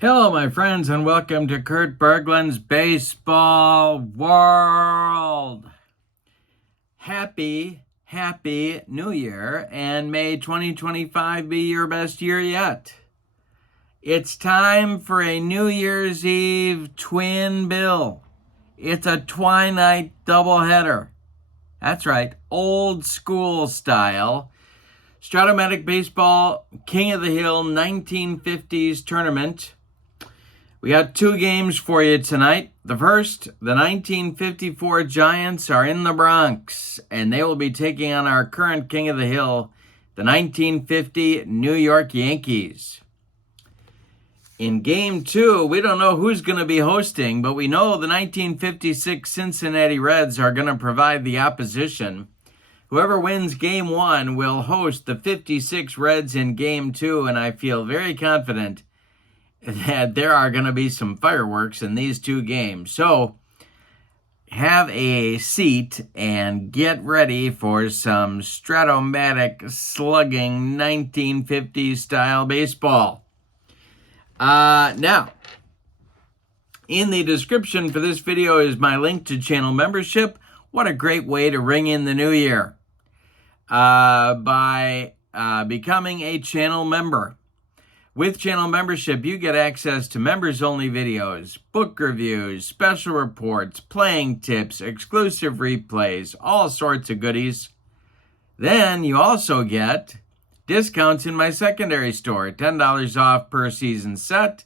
Hello, my friends, and welcome to Kurt Berglund's Baseball World. Happy New Year, and may 2025 be your best year yet. It's time for a New Year's Eve twin bill. It's a twilight doubleheader. That's right, old school style. Strat Baseball King of the Hill 1950s tournament. We got two games for you tonight. The first, the 1954 Giants are in the Bronx, and they will be taking on our current King of the Hill, the 1950 New York Yankees. In game two, we don't know who's going to be hosting, but we know the 1956 Cincinnati Reds are going to provide the opposition. Whoever wins game one will host the 56 Reds in game two, and I feel very confident that there are going to be some fireworks in these two games. So have a seat and get ready for some Strat-O-Matic slugging 1950s style baseball. Now, in the description for this video is my link to channel membership. What a great way to ring in the new year by becoming a channel member. With channel membership, you get access to members-only videos, book reviews, special reports, playing tips, exclusive replays, all sorts of goodies. Then you also get discounts in my secondary store, $10 off per season set,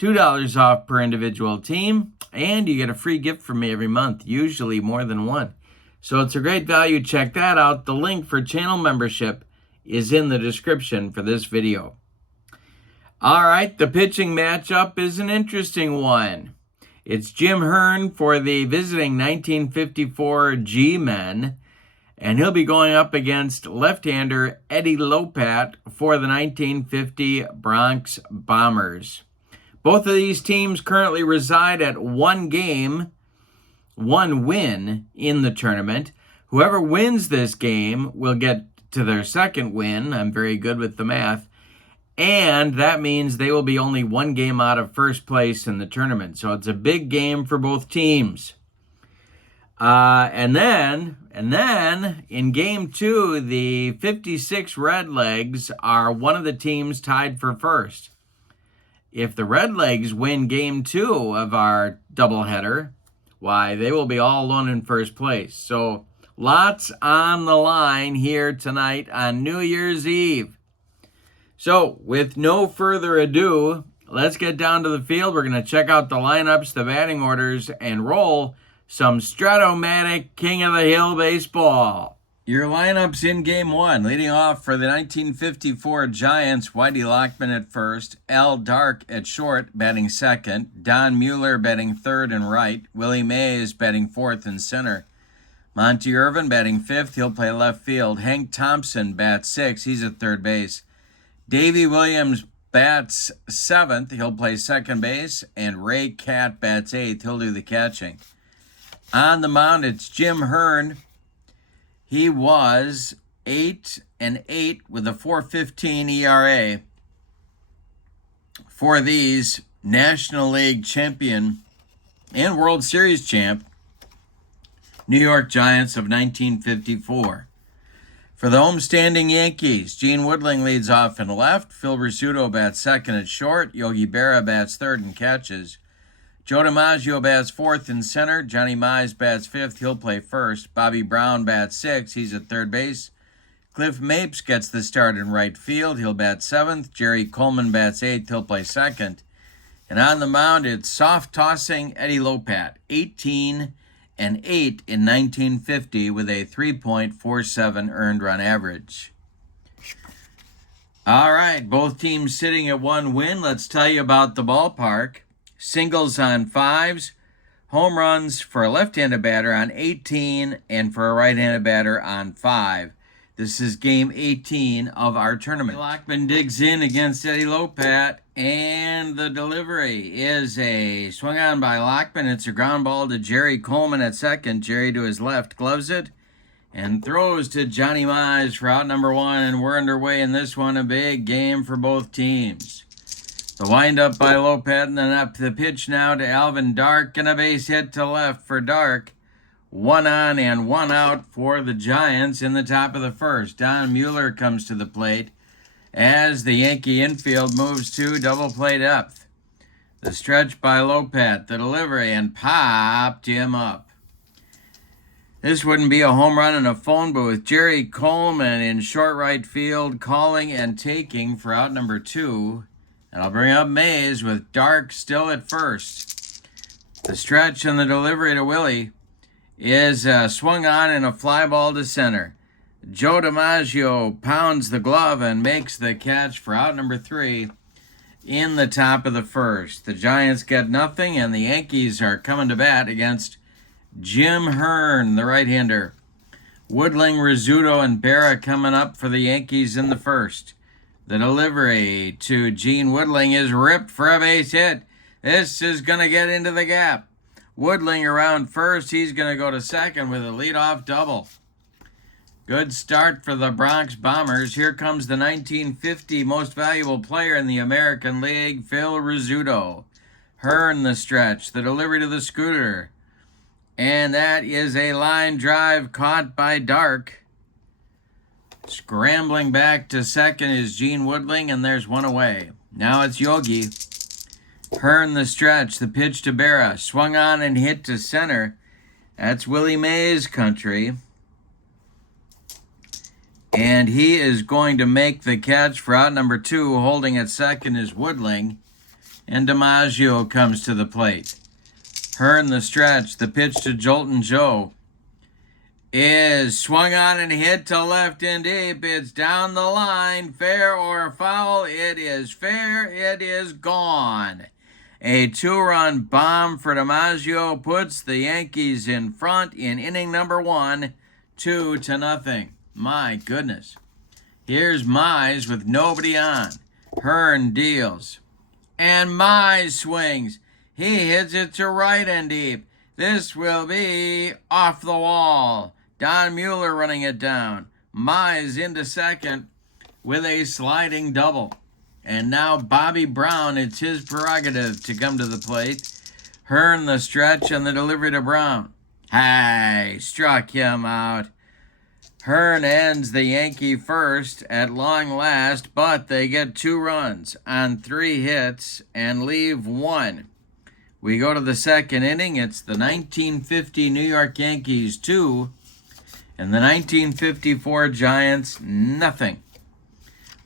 $2 off per individual team, and you get a free gift from me every month, usually more than one. So it's a great value. Check that out. The link for channel membership is in the description for this video. All right, the pitching matchup is an interesting one. It's Jim Hearn for the visiting 1954 G-Men, and he'll be going up against left-hander Eddie Lopat for the 1950 Bronx Bombers. Both of these teams currently reside at one win in the tournament. Whoever wins this game will get to their second win. I'm very good with the math. And that means they will be only one game out of first place in the tournament. So it's a big game for both teams. And then in game two, the 56 Redlegs are one of the teams tied for first. If the Redlegs win game two of our doubleheader, why, they will be all alone in first place. So lots on the line here tonight on New Year's Eve. So, with no further ado, let's get down to the field. We're going to check out the lineups, the batting orders, and roll some Strat-O-Matic King of the Hill baseball. Your lineups in game one. Leading off for the 1954 Giants, Whitey Lockman at first, Al Dark at short, batting second, Don Mueller batting third and right, Willie Mays batting fourth and center, Monty Irvin batting fifth, he'll play left field, Hank Thompson bats sixth, he's at third base, Davey Williams bats seventh, he'll play second base, and Ray Catt bats eighth, he'll do the catching. On the mound, it's Jim Hearn. He was 8-8 with a 4.15 ERA for these National League champion and World Series champ New York Giants of 1954. For the homestanding Yankees, Gene Woodling leads off in left. Phil Rizzuto bats second at short. Yogi Berra bats third and catches. Joe DiMaggio bats fourth in center. Johnny Mize bats fifth. He'll play first. Bobby Brown bats sixth. He's at third base. Cliff Mapes gets the start in right field. He'll bat seventh. Jerry Coleman bats eighth. He'll play second. And on the mound, it's soft-tossing Eddie Lopat, 18-8 in 1950 with a 3.47 earned run average. All right, both teams sitting at one win. Let's tell you about the ballpark. Singles on 5s, home runs for a left-handed batter on 18 and for a right-handed batter on 5. This is game 18 of our tournament. Lockman digs in against Eddie Lopat, and the delivery is a swing on by Lockman. It's a ground ball to Jerry Coleman at second. Jerry to his left gloves it and throws to Johnny Mize for out number one, and we're underway in this one. A big game for both teams. The windup by Lopez, and then up the pitch now to Alvin Dark, and a base hit to left for Dark. 1 on and 1 out for the Giants in the top of the first. Don Mueller comes to the plate as the Yankee infield moves to double play depth. The stretch by Lopez, the delivery, and popped him up. This wouldn't be a home run in a phone booth. Jerry Coleman in short right field, calling and taking for out number 2. And I'll bring up Mays with Dark still at first. The stretch and the delivery to Willie is swung on in a fly ball to center. Joe DiMaggio pounds the glove and makes the catch for out number 3 in the top of the first. The Giants get nothing, and the Yankees are coming to bat against Jim Hearn, the right-hander. Woodling, Rizzuto, and Berra coming up for the Yankees in the first. The delivery to Gene Woodling is ripped for a base hit. This is going to get into the gap. Woodling around first. He's going to go to second with a leadoff double. Good start for the Bronx Bombers. Here comes the 1950 most valuable player in the American League, Phil Rizzuto. Hearn the stretch. The delivery to the scooter. And that is a line drive caught by Dark. Scrambling back to second is Gene Woodling, and there's one away. Now it's Yogi. Hearn the stretch. The pitch to Berra. Swung on and hit to center. That's Willie Mays country. And he is going to make the catch for out number 2. Holding at second is Woodling. And DiMaggio comes to the plate. Hearn the stretch. The pitch to Jolton Joe is swung on and hit to left and deep. It's down the line. Fair or foul? It is fair. It is gone. A 2-run bomb for DiMaggio puts the Yankees in front in inning number 1, 2-0. My goodness. Here's Mize with nobody on. Hearn deals. And Mize swings. He hits it to right and deep. This will be off the wall. Don Mueller running it down. Mize into second with a sliding double. And now Bobby Brown, it's his prerogative to come to the plate. Hearn the stretch and the delivery to Brown. Hey, struck him out. Hearn ends the Yankee first at long last, but they get 2 runs on 3 hits and leave 1. We go to the second inning. It's the 1950 New York Yankees 2 and the 1954 Giants nothing.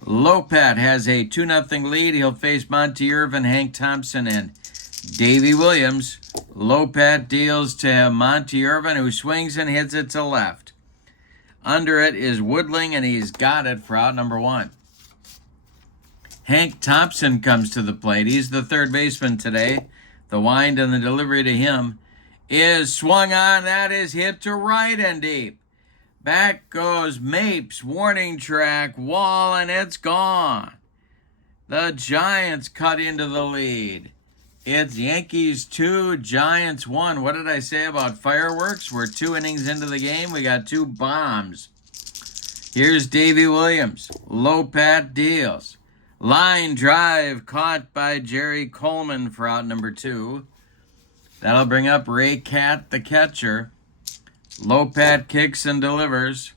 Lopez has a 2-0 lead. He'll face Monty Irvin, Hank Thompson, and Davey Williams. Lopez deals to Monty Irvin, who swings and hits it to left. Under it is Woodling, and he's got it for out number 1. Hank Thompson comes to the plate. He's the third baseman today. The wind and the delivery to him is swung on. That is hit to right and deep. Back goes Mapes, warning track, wall, and it's gone. The Giants cut into the lead. It's Yankees 2, Giants 1. What did I say about fireworks? We're 2 innings into the game. We got 2 bombs. Here's Davey Williams. Lopez deals. Line drive caught by Jerry Coleman for out number 2. That'll bring up Ray Cat, the catcher. Lopez kicks and delivers.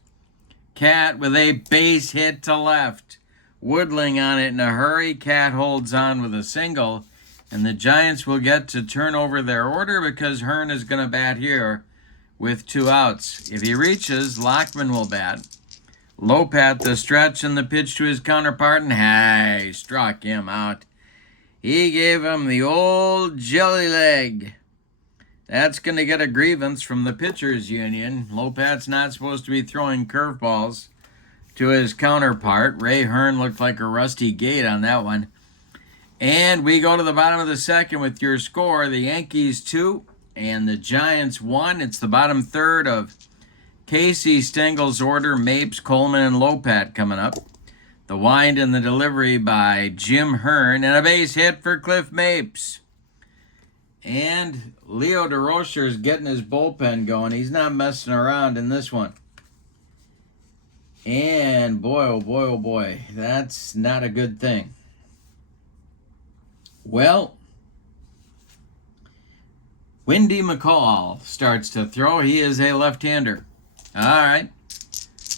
Cat with a base hit to left. Woodling on it in a hurry. Cat holds on with a single. And the Giants will get to turn over their order because Hearn is going to bat here with 2 outs. If he reaches, Lockman will bat. Lopez the stretch and the pitch to his counterpart, and hey, struck him out. He gave him the old jelly leg. That's going to get a grievance from the pitchers union. Lopez not supposed to be throwing curveballs to his counterpart. Ray Hearn looked like a rusty gate on that one. And we go to the bottom of the second with your score. The Yankees 2 and the Giants 1. It's the bottom third of Casey Stengel's order. Mapes, Coleman, and Lopez coming up. The wind and the delivery by Jim Hearn. And a base hit for Cliff Mapes. And Leo DeRocher is getting his bullpen going. He's not messing around in this one. And boy, oh boy, oh boy, that's not a good thing. Well, Windy McCall starts to throw. He is a left-hander. All right.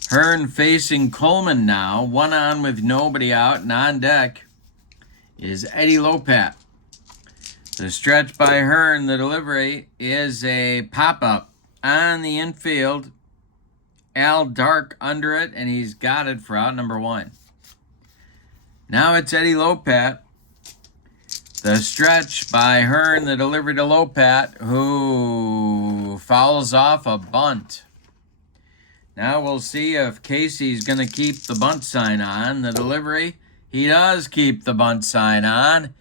Hearn facing Coleman now. One on with nobody out. And on deck is Eddie Lopat. The stretch by Hearn, the delivery is a pop-up on the infield. Al Dark under it, and he's got it for out number 1. Now it's Eddie Lopat. The stretch by Hearn, the delivery to Lopat, who fouls off a bunt. Now we'll see if Casey's going to keep the bunt sign on. The delivery, he does keep the bunt sign on.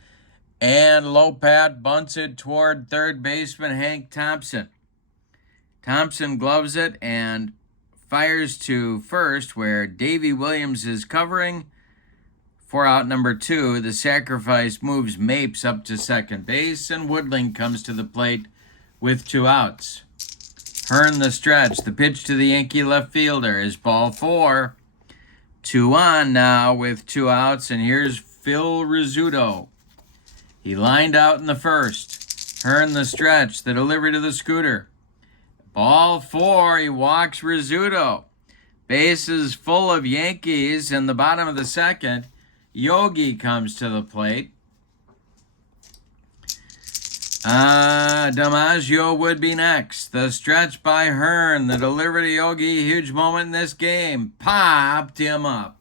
And Lopat bunts it toward third baseman Hank Thompson. Thompson gloves it and fires to first, where Davey Williams is covering. For out number 2, the sacrifice moves Mapes up to second base, and Woodling comes to the plate with 2 outs. Hearn the stretch. The pitch to the Yankee left fielder is ball 4. 2 on now with 2 outs, and here's Phil Rizzuto. He lined out in the first. Hearn the stretch. The delivery to the scooter. Ball 4. He walks Rizzuto. Bases full of Yankees in the bottom of the second. Yogi comes to the plate. DiMaggio would be next. The stretch by Hearn. The delivery to Yogi. Huge moment in this game. Popped him up.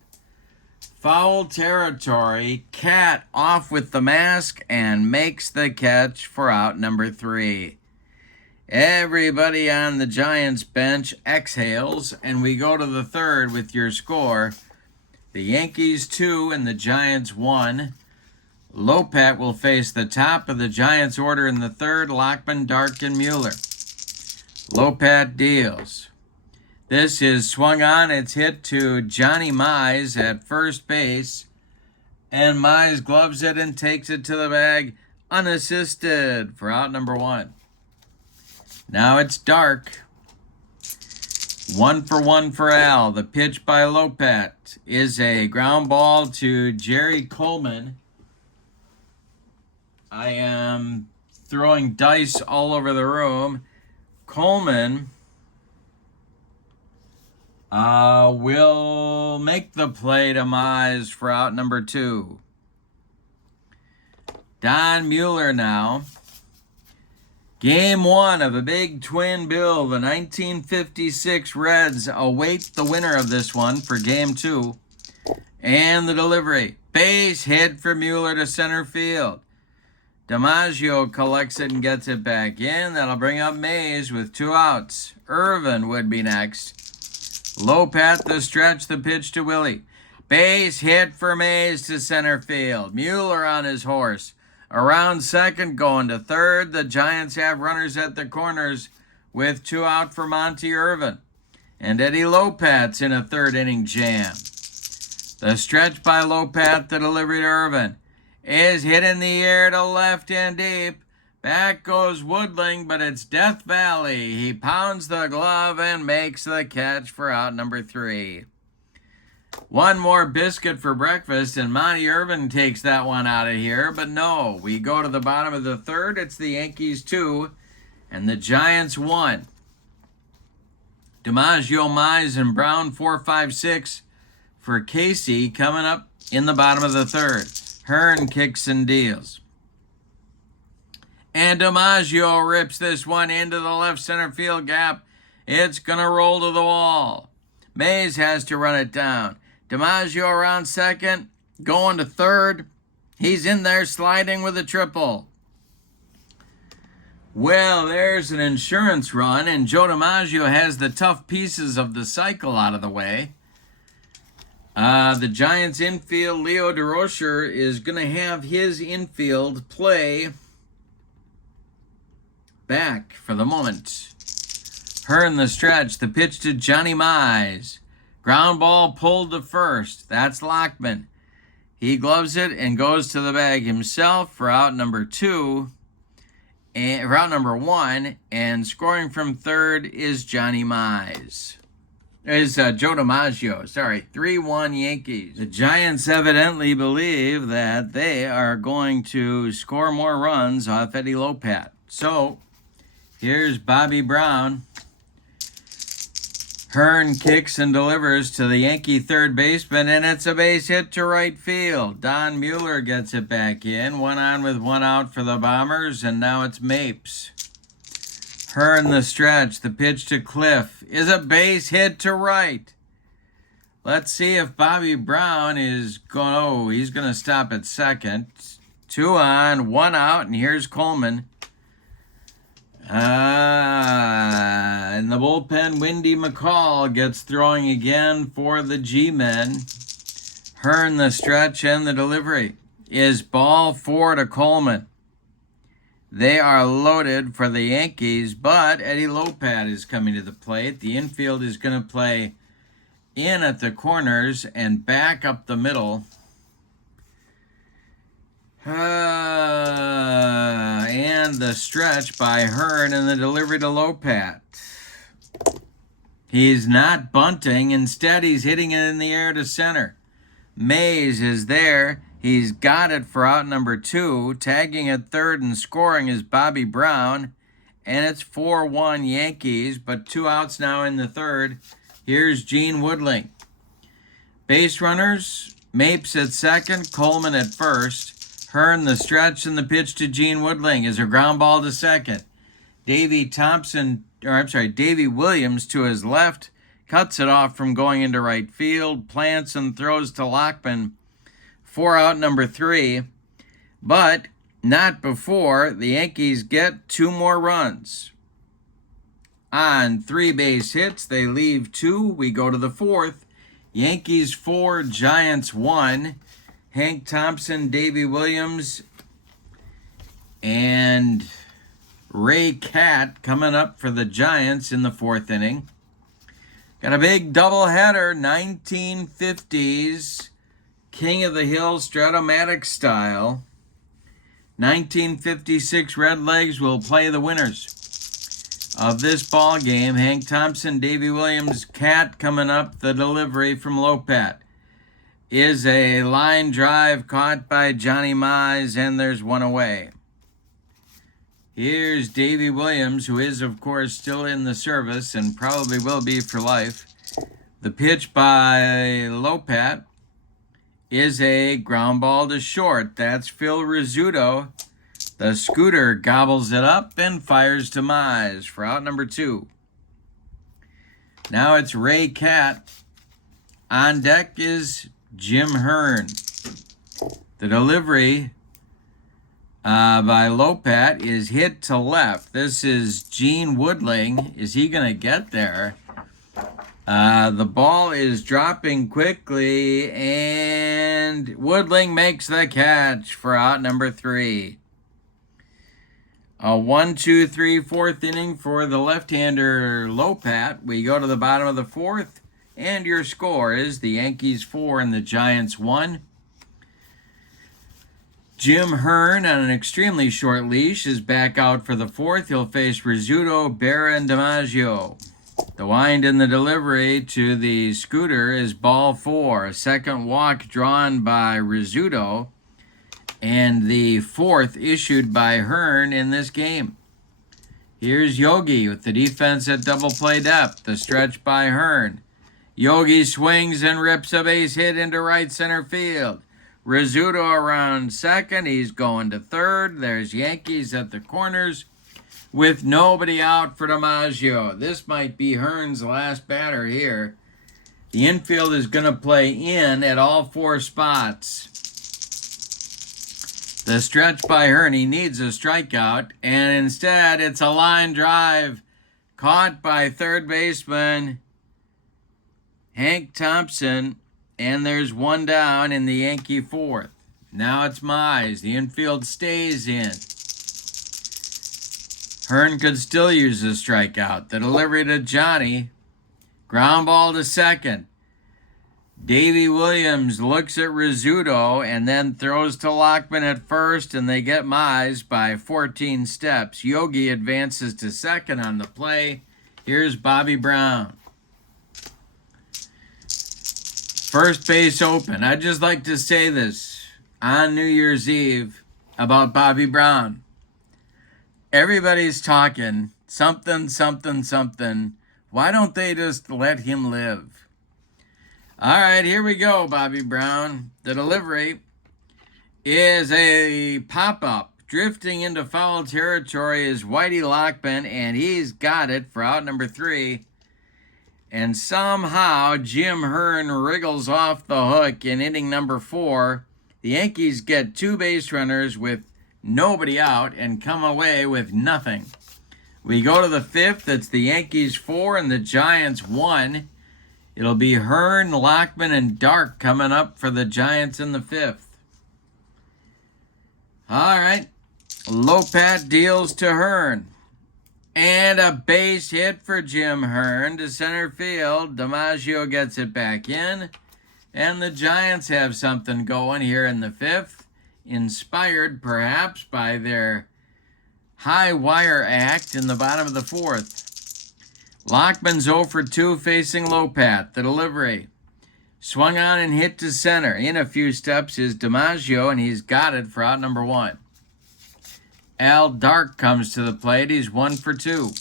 Foul territory. Cat off with the mask and makes the catch for out number 3. Everybody on the Giants bench exhales, and we go to the third with your score. The Yankees 2 and the Giants 1. Lopat will face the top of the Giants order in the third, Lockman, Dark, and Mueller. Lopat deals. This is swung on. It's hit to Johnny Mize at first base. And Mize gloves it and takes it to the bag unassisted for out number 1. Now it's Dark. 1 for 1 for Al. The pitch by Lopat is a ground ball to Jerry Coleman. I am throwing dice all over the room. Coleman will make the play to Mize for out number 2. Don Mueller now. Game 1 of a big twin bill. The 1956 Reds await the winner of this one for Game 2. And the delivery. Base hit for Mueller to center field. DiMaggio collects it and gets it back in. That'll bring up Mays with 2 outs. Irvin would be next. Lopat the stretch, the pitch to Willie. Base hit for Mays to center field. Mueller on his horse. Around second, going to third. The Giants have runners at the corners with 2 out for Monty Irvin. And Eddie Lopat's in a third inning jam. The stretch by Lopat, the delivery to Irvin, is hit in the air to left and deep. Back goes Woodling, but it's Death Valley. He pounds the glove and makes the catch for out number 3. One more biscuit for breakfast, and Monty Irvin takes that one out of here. But no, we go to the bottom of the third. It's the Yankees 2 and the Giants 1. DiMaggio, Mize, and Brown 4, 5, 6 for Casey coming up in the bottom of the third. Hearn kicks and deals. And DiMaggio rips this one into the left center field gap. It's going to roll to the wall. Mays has to run it down. DiMaggio around second, going to third. He's in there sliding with a triple. Well, there's an insurance run, and Joe DiMaggio has the tough pieces of the cycle out of the way. The Giants infield, Leo DeRocher, is going to have his infield play back for the moment. Hearn the stretch, the pitch to Johnny Mize. Ground ball pulled to first. That's Lockman. He gloves it and goes to the bag himself for out number 2. And for out number 1. And scoring from third is Johnny Mize. is Joe DiMaggio. Sorry, 3-1 Yankees. The Giants evidently believe that they are going to score more runs off Eddie Lopat. So, here's Bobby Brown. Hearn kicks and delivers to the Yankee third baseman, and it's a base hit to right field. Don Mueller gets it back in. 1 on with 1 out for the Bombers, and now it's Mapes. Hearn the stretch. The pitch to Cliff is a base hit to right. Let's see if Bobby Brown is going. Oh, he's going to stop at second. 2 on, 1 out, and here's Coleman. In the bullpen, Windy McCall gets throwing again for the G-men. Hearn the stretch and the delivery is ball 4 to Coleman. They are loaded for the Yankees, but Eddie Lopat is coming to the plate. The infield is going to play in at the corners and back up the middle. And the stretch by Hearn and the delivery to Lopat. He's not bunting. Instead, he's hitting it in the air to center. Mays is there. He's got it for out number 2. Tagging at third and scoring is Bobby Brown. And it's 4-1 Yankees, but 2 outs now in the third. Here's Gene Woodling. Base runners, Mapes at second, Coleman at first. Hearn the stretch and the pitch to Gene Woodling is a ground ball to second. Davy Williams to his left cuts it off from going into right field, plants and throws to Lockman for out number 3, but not before the Yankees get 2 more runs. On 3 base hits, they leave 2. We go to the 4th. Yankees 4, Giants 1. Hank Thompson, Davy Williams, and Ray Catt coming up for the Giants in the 4th inning. Got a big doubleheader, 1950s, King of the Hill Stratomatic style. 1956 Redlegs will play the winners of this ball game. Hank Thompson, Davy Williams, Catt coming up. The delivery from Lopat is a line drive caught by Johnny Mize, and there's 1 away. Here's Davy Williams, who is, of course, still in the service and probably will be for life. The pitch by Lopat is a ground ball to short. That's Phil Rizzuto. The scooter gobbles it up and fires to Mize for out number 2. Now it's Ray Catt. On deck is Jim Hearn. The delivery by Lopat is hit to left. This is Gene Woodling. Is he going to get there? The ball is dropping quickly, and Woodling makes the catch for out number 3. A 1, 2, 3, 4th inning for the left-hander Lopat. We go to the bottom of the 4th. And your score is the Yankees 4 and the Giants 1. Jim Hearn, on an extremely short leash, is back out for the 4th. He'll face Rizzuto, Berra, and DiMaggio. The wind in the delivery to the scooter is ball 4. A second walk drawn by Rizzuto, and the 4th issued by Hearn in this game. Here's Yogi with the defense at double play depth. The stretch by Hearn. Yogi swings and rips a base hit into right center field. Rizzuto around second. He's going to third. There's Yankees at the corners with nobody out for DiMaggio. This might be Hearn's last batter here. The infield is going to play in at all 4 spots. The stretch by Hearn. He needs a strikeout, and instead it's a line drive caught by third baseman Hank Thompson, and there's 1 down in the Yankee 4th. Now it's Mize. The infield stays in. Hearn could still use a strikeout. The delivery to Johnny. Ground ball to second. Davy Williams looks at Rizzuto and then throws to Lockman at first, and they get Mize by 14 steps. Yogi advances to second on the play. Here's Bobby Brown. First base open. I'd just like to say this on New Year's Eve about Bobby Brown. Everybody's talking something, something, something. Why don't they just let him live? All right, here we go, Bobby Brown. The delivery is a pop-up. Drifting into foul territory is Whitey Lockman, and he's got it for out number 3. And somehow Jim Hearn wriggles off the hook in inning number 4. The Yankees get 2 base runners with nobody out and come away with nothing. We go to the 5th. It's the Yankees 4 and the Giants 1. It'll be Hearn, Lockman, and Dark coming up for the Giants in the 5th. All right. Lopat deals to Hearn. And a base hit for Jim Hearn to center field. DiMaggio gets it back in. And the Giants have something going here in the 5th. Inspired, perhaps, by their high wire act in the bottom of the 4th. Lockman's 0 for 2 facing Lopat. The delivery. Swung on and hit to center. In a few steps is DiMaggio, and he's got it for out number 1. Al Dark comes to the plate. He's 1 for 2.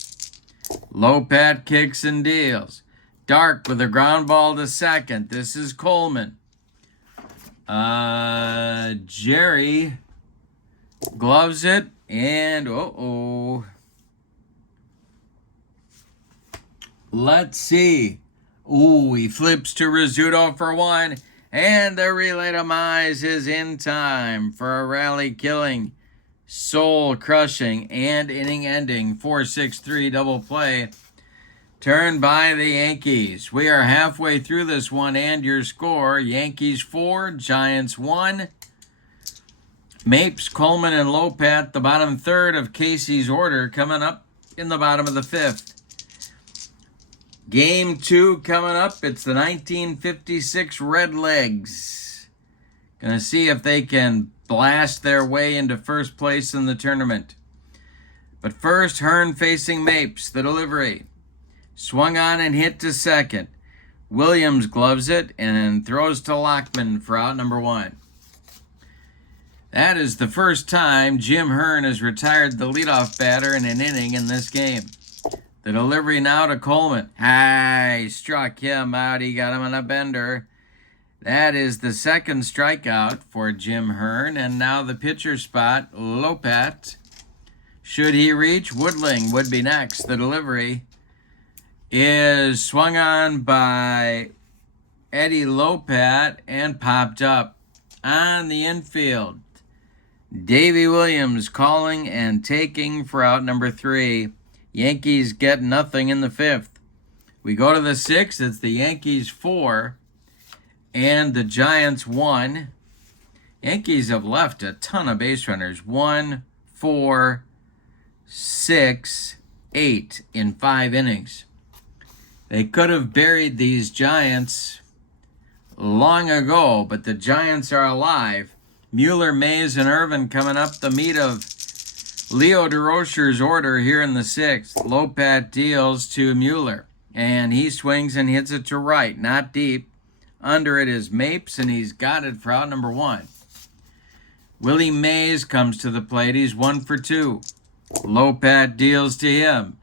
Lopat kicks and deals. Dark with a ground ball to second. This is Coleman. Jerry gloves it, and let's see. He flips to Rizzuto for 1, and the relay to Mize is in time for a rally-killing, soul-crushing, and inning-ending 4-6-3 double play turned by the Yankees. We are halfway through this one, and your score, Yankees 4, Giants 1. Mapes, Coleman, and Lopat, the bottom third of Casey's order, coming up in the bottom of the 5th. Game 2 coming up. It's the 1956 Redlegs. Gonna see if they can blast their way into first place in the tournament. But first, Hearn facing Mapes. The delivery. Swung on and hit to second. Williams gloves it and throws to Lockman for out number 1. That is the first time Jim Hearn has retired the leadoff batter in an inning in this game. The delivery now to Coleman. He struck him out. He got him on a bender. That is the second strikeout for Jim Hearn. And now the pitcher spot, Lopat. Should he reach, Woodling would be next. The delivery is swung on by Eddie Lopat and popped up on the infield. Davey Williams calling and taking for out number 3. Yankees get nothing in the 5th. We go to the 6th. It's the Yankees 4 and the Giants 1. Yankees have left a ton of base runners. 1, 4, 6, 8 in 5 innings. They could have buried these Giants long ago, but the Giants are alive. Mueller, Mays, and Irvin coming up the meat of Leo DeRocher's order here in the 6th. Lopat deals to Mueller, and he swings and hits it to right, not deep. Under it is Mapes, and he's got it for out number 1. Willie Mays comes to the plate. He's 1 for 2. Lopat deals to him.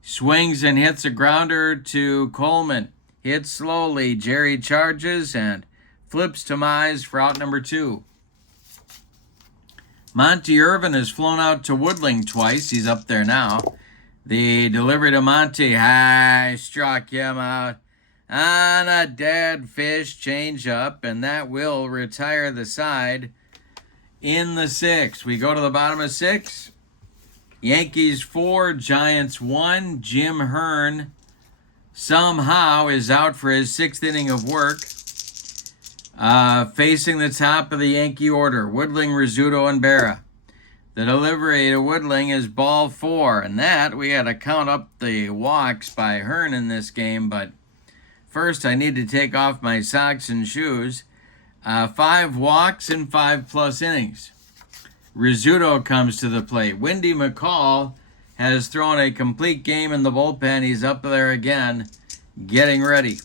Swings and hits a grounder to Coleman. Hits slowly. Jerry charges and flips to Mize for out number 2. Monty Irvin has flown out to Woodling twice. He's up there now. The delivery to Monty. Struck him out on a dead fish changeup, and that will retire the side in the 6th. We go to the bottom of 6. Yankees 4, Giants 1. Jim Hearn somehow is out for his 6th inning of work. Facing the top of the Yankee order, Woodling, Rizzuto, and Berra. The delivery to Woodling is ball 4, and that we had to count up the walks by Hearn in this game, but first I need to take off my socks and shoes. 5 walks in 5+ innings. Rizzuto comes to the plate. Wendy McCall has thrown a complete game in the bullpen. He's up there again, getting ready.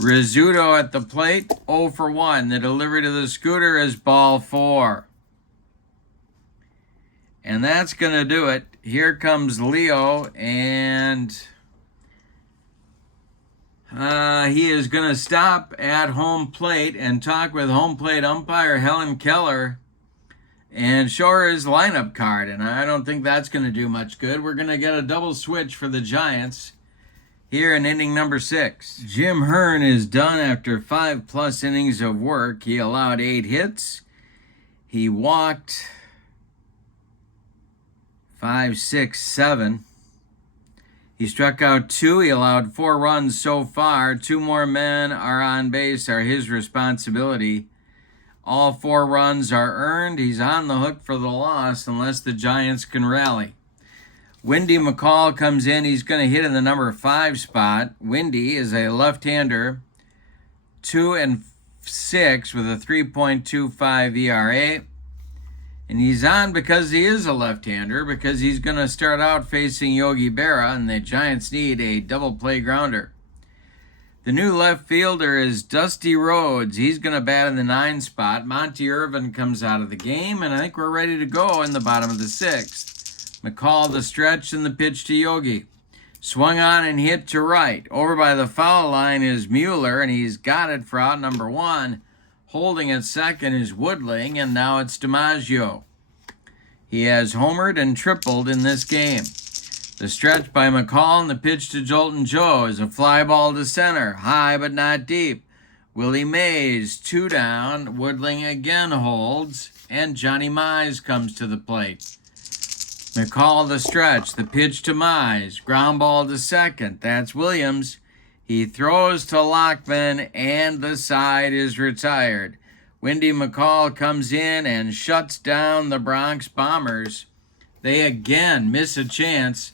Rizzuto at the plate, 0 for 1. The delivery to the scooter is ball 4. And that's going to do it. Here comes Leo, and he is going to stop at home plate and talk with home plate umpire Helen Keller and show her his lineup card. And I don't think that's going to do much good. We're going to get a double switch for the Giants here in inning number 6. Jim Hearn is done after 5+ innings of work. He allowed 8 hits. He walked 5, 6, 7. He struck out 2. He allowed 4 runs so far. 2 more men are on base are his responsibility. All 4 runs are earned. He's on the hook for the loss unless the Giants can rally. Wendy McCall comes in. He's going to hit in the number 5 spot. Wendy is a left-hander, 2-6 with a 3.25 ERA. And he's on because he is a left-hander, because he's going to start out facing Yogi Berra, and the Giants need a double play grounder. The new left fielder is Dusty Rhodes. He's going to bat in the 9 spot. Monty Irvin comes out of the game, and I think we're ready to go in the bottom of the 6th. McCall the stretch and the pitch to Yogi. Swung on and hit to right. Over by the foul line is Mueller, and he's got it for out number 1. Holding at second is Woodling, and now it's DiMaggio. He has homered and tripled in this game. The stretch by McCall and the pitch to Jolton Joe is a fly ball to center, high but not deep. Willie Mays, 2 down. Woodling again holds, and Johnny Mize comes to the plate. McCall the stretch, the pitch to Mize, ground ball to second. That's Williams. He throws to Lockman, and the side is retired. Wendy McCall comes in and shuts down the Bronx Bombers. They again miss a chance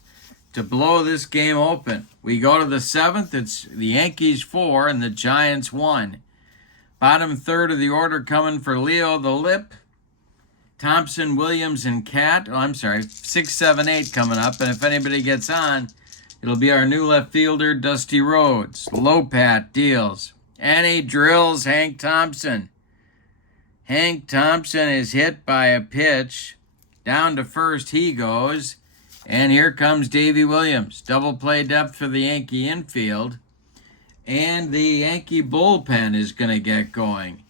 to blow this game open. We go to the 7th. It's the Yankees 4 and the Giants 1. Bottom third of the order coming for Leo the Lip. Thompson, Williams, and Cat. 6, 7, 8 coming up. And if anybody gets on, it'll be our new left fielder, Dusty Rhodes. Lopat deals. And he drills Hank Thompson. Hank Thompson is hit by a pitch. Down to first he goes. And here comes Davey Williams. Double play depth for the Yankee infield. And the Yankee bullpen is going to get going.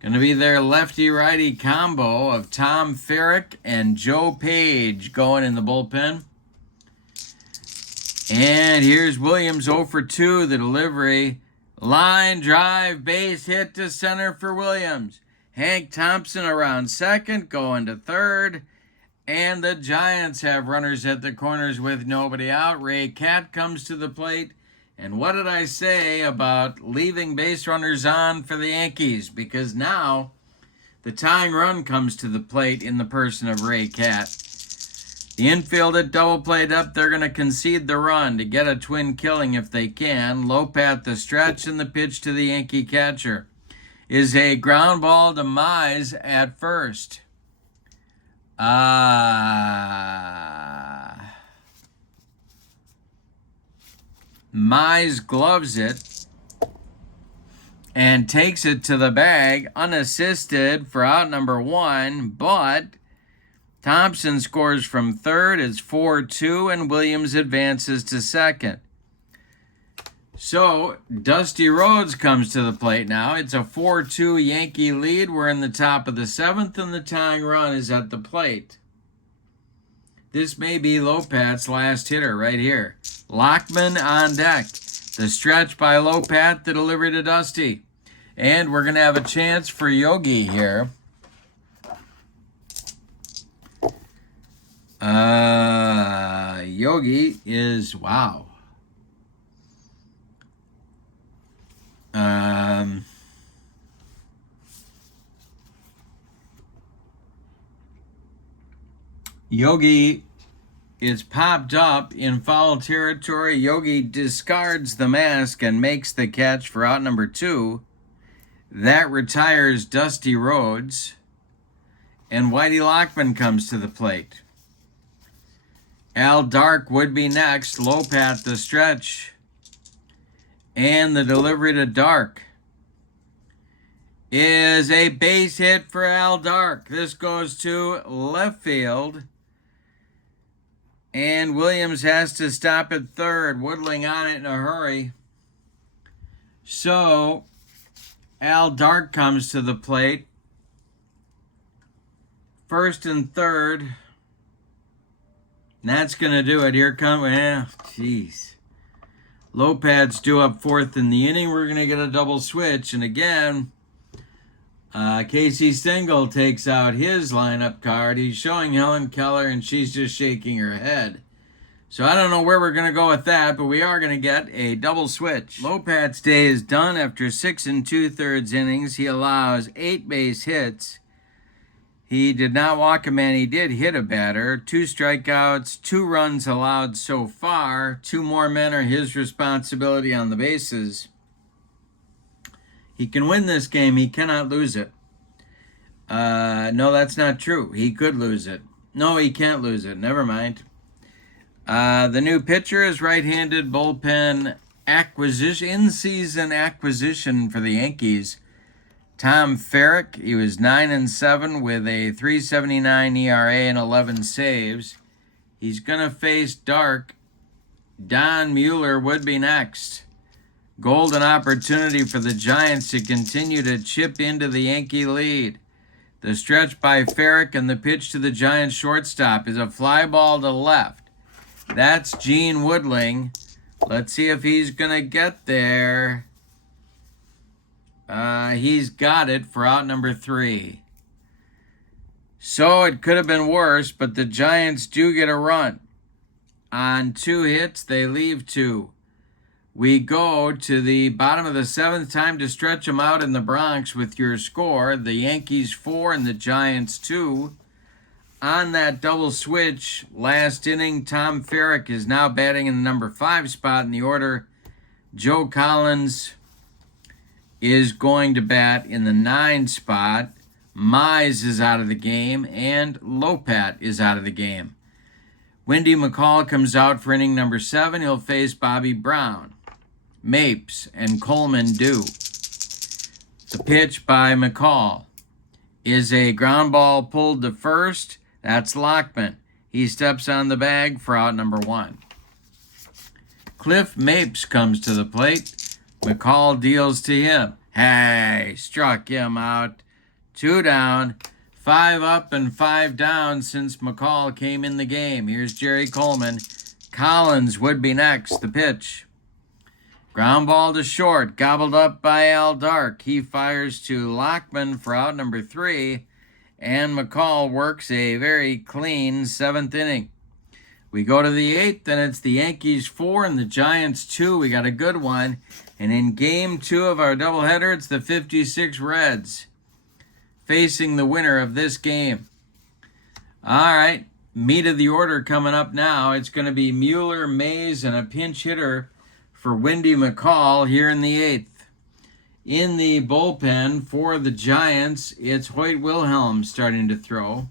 Going to be their lefty-righty combo of Tom Ferrick and Joe Page going in the bullpen. And here's Williams 0 for 2, the delivery. Line drive, base hit to center for Williams. Hank Thompson around second, going to third. And the Giants have runners at the corners with nobody out. Ray Cat comes to the plate. And what did I say about leaving base runners on for the Yankees? Because now the tying run comes to the plate in the person of Ray Cat. The infield at double play up, they're going to concede the run to get a twin killing if they can. Lopat the stretch, and the pitch to the Yankee catcher is a ground ball to Mize at first. Mize gloves it and takes it to the bag unassisted for out number 1, but Thompson scores from third. It's 4-2, and Williams advances to second. So Dusty Rhodes comes to the plate now. It's a 4-2 Yankee lead. We're in the top of the 7th, and the tying run is at the plate. This may be Lopat's last hitter right here. Lockman on deck. The stretch by Lopat, the delivery to Dusty. And we're going to have a chance for Yogi here. Yogi is, wow. Yogi is popped up in foul territory. Yogi discards the mask and makes the catch for out number 2. That retires Dusty Rhodes. And Whitey Lockman comes to the plate. Al Dark would be next. Lopat the stretch. And the delivery to Dark is a base hit for Al Dark. This goes to left field. And Williams has to stop at third, Woodling on it in a hurry. So, Al Dark comes to the plate. First and third. And that's going to do it. Here comes, jeez. Lopad's due up fourth in the inning. We're going to get a double switch. And again, Casey Stengel takes out his lineup card. He's showing Helen Keller, and she's just shaking her head. So I don't know where we're going to go with that, but we are going to get a double switch. Lopad's day is done after 6 2/3 innings. He allows 8 base hits. He did not walk a man. He did hit a batter. 2 strikeouts, 2 runs allowed so far. 2 more men are his responsibility on the bases. He can win this game. He cannot lose it. No, that's not true. He could lose it. No, he can't lose it. Never mind. The new pitcher is right-handed bullpen acquisition, in-season acquisition for the Yankees. Tom Ferrick. He was 9-7 with a 3.79 ERA and 11 saves. He's going to face Dark. Don Mueller would be next. Golden opportunity for the Giants to continue to chip into the Yankee lead. The stretch by Ferrick and the pitch to the Giants shortstop is a fly ball to left. That's Gene Woodling. Let's see if he's going to get there. He's got it for out number 3. So it could have been worse, but the Giants do get a run. On 2 hits, they leave 2. We go to the bottom of the 7th, time to stretch them out in the Bronx with your score. The Yankees 4 and the Giants 2. On that double switch, last inning, Tom Ferrick is now batting in the number 5 spot in the order. Joe Collins is going to bat in the 9 spot. Mize is out of the game, and Lopat is out of the game. Wendy McCall comes out for inning number 7. He'll face Bobby Brown. Mapes and Coleman do. The pitch by McCall is a ground ball pulled to first. That's Lockman. He steps on the bag for out number 1. Cliff Mapes comes to the plate. McCall deals to him. Hey, struck him out. 2 down. 5 up and 5 down since McCall came in the game. Here's Jerry Coleman. Collins would be next. The pitch. Ground ball to short. Gobbled up by Al Dark. He fires to Lockman for out number 3. And McCall works a very clean 7th inning. We go to the 8th, and it's the Yankees 4 and the Giants 2. We got a good one. And in game 2 of our doubleheader, it's the 56 Reds facing the winner of this game. All right, meat of the order coming up now. It's going to be Mueller, Mays, and a pinch hitter for Wendy McCall here in the 8th. In the bullpen for the Giants, it's Hoyt Wilhelm starting to throw.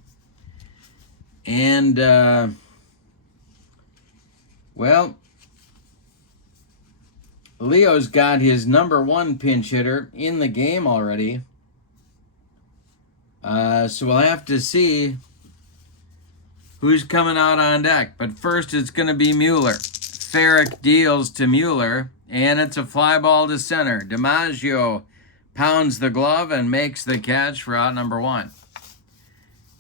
And, well, Leo's got his number 1 pinch hitter in the game already. So we'll have to see who's coming out on deck. But first, it's going to be Mueller. Ferrick deals to Mueller, and it's a fly ball to center. DiMaggio pounds the glove and makes the catch for out number 1.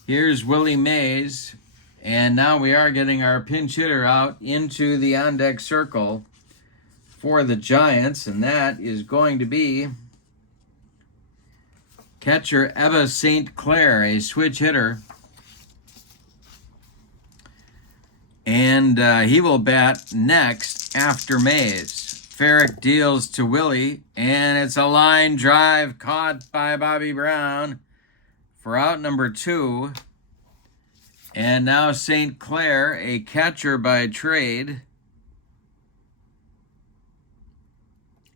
Here's Willie Mays, and now we are getting our pinch hitter out into the on-deck circle for the Giants, and that is going to be catcher Eva St. Clair, a switch hitter. And he will bat next after Mays. Ferrick deals to Willie, and it's a line drive caught by Bobby Brown for out number 2. And now St. Clair, a catcher by trade,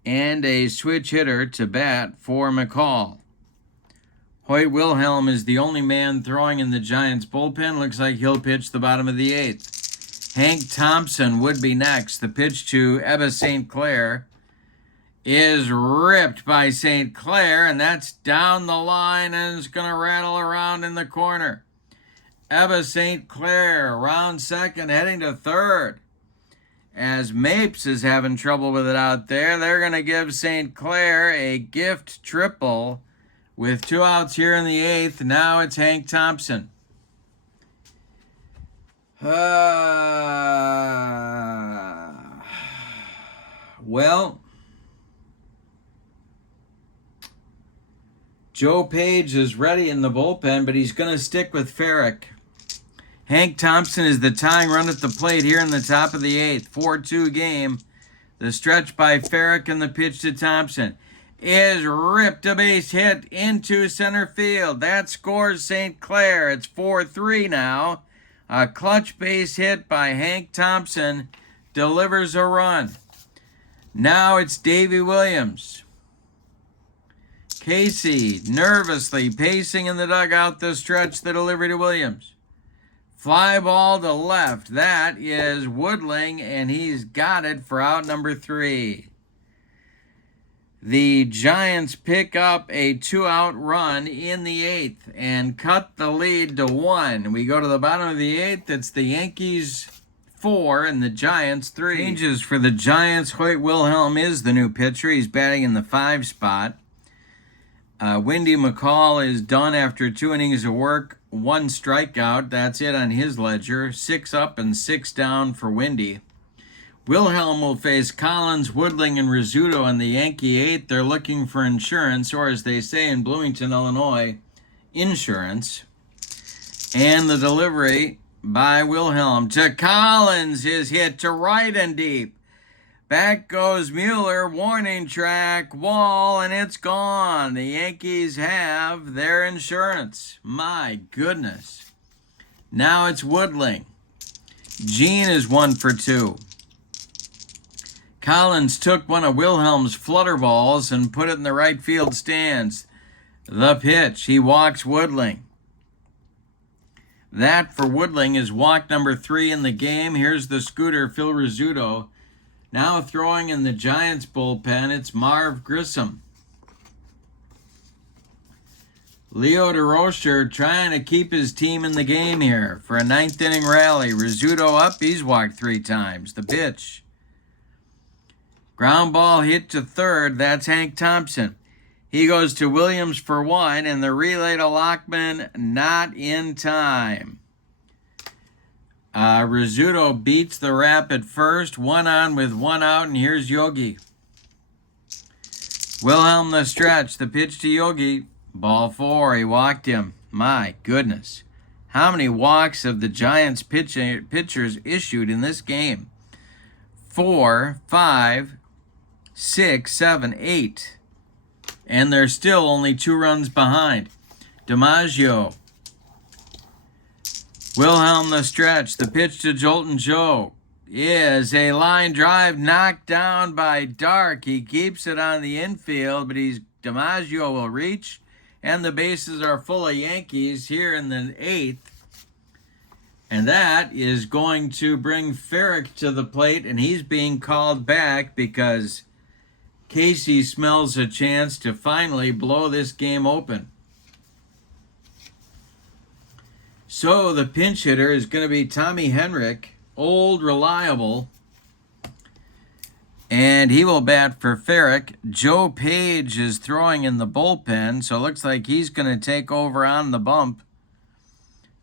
and a switch hitter to bat for McCall. Hoyt Wilhelm is the only man throwing in the Giants bullpen. Looks like he'll pitch the bottom of the 8th. Hank Thompson would be next. The pitch to Eva St. Clair. is ripped by St. Clair, and that's down the line and it's going to rattle around in the corner. Ebba St. Clair around second, heading to third. As Mapes is having trouble with it out there, they're going to give St. Clair a gift triple with 2 outs here in the 8th. Now it's Hank Thompson. Well, Joe Page is ready in the bullpen, but he's going to stick with Ferrick. Hank Thompson is the tying run at the plate here in the top of the 8th. 4-2 game. The stretch by Ferrick and the pitch to Thompson is ripped, a base hit into center field. That scores St. Clair. It's 4-3 now. A clutch base hit by Hank Thompson delivers a run. Now it's Davy Williams. Casey nervously pacing in the dugout, the stretch, the delivery to Williams. Fly ball to left. That is Woodling, and he's got it for out number 3. The Giants pick up a 2-out run in the 8th and cut the lead to 1. We go to the bottom of the 8th. It's the Yankees 4 and the Giants 3. Changes for the Giants. Hoyt Wilhelm is the new pitcher. He's batting in the 5 spot. Wendy McCall is done after 2 innings of work, 1 strikeout. That's it on his ledger. 6 up and 6 down for Wendy. Wilhelm will face Collins, Woodling, and Rizzuto in the Yankee 8th. They're looking for insurance, or as they say in Bloomington, Illinois, insurance. And the delivery by Wilhelm to Collins is hit to right and deep. Back goes Mueller, warning track, wall, and it's gone. The Yankees have their insurance. My goodness. Now it's Woodling. Gene is 1 for 2. Collins took one of Wilhelm's flutter balls and put it in the right field stands. The pitch, he walks Woodling. That for Woodling is walk number 3 in the game. Here's the scooter, Phil Rizzuto. Now throwing in the Giants bullpen, it's Marv Grissom. Leo DeRocher trying to keep his team in the game here for a 9th inning rally. Rizzuto up, he's walked 3 times. The pitch. Ground ball hit to third, that's Hank Thompson. He goes to Williams for 1, and the relay to Lockman, not in time. Rizzuto beats the rap at first, 1 on with 1 out, and here's Yogi. Wilhelm the stretch, the pitch to Yogi. Ball 4, he walked him. My goodness. How many walks have the Giants pitchers issued in this game? 4, 5, 6, 7, 8. And they're still only 2 runs behind. DiMaggio. Wilhelm the stretch, the pitch to Jolton Joe is a line drive knocked down by Dark. He keeps it on the infield, but DiMaggio will reach, and the bases are full of Yankees here in the 8th. And that is going to bring Ferrick to the plate, and he's being called back because Casey smells a chance to finally blow this game open. So the pinch hitter is going to be Tommy Henrik, old, reliable, and he will bat for Ferrick. Joe Page is throwing in the bullpen, so it looks like he's going to take over on the bump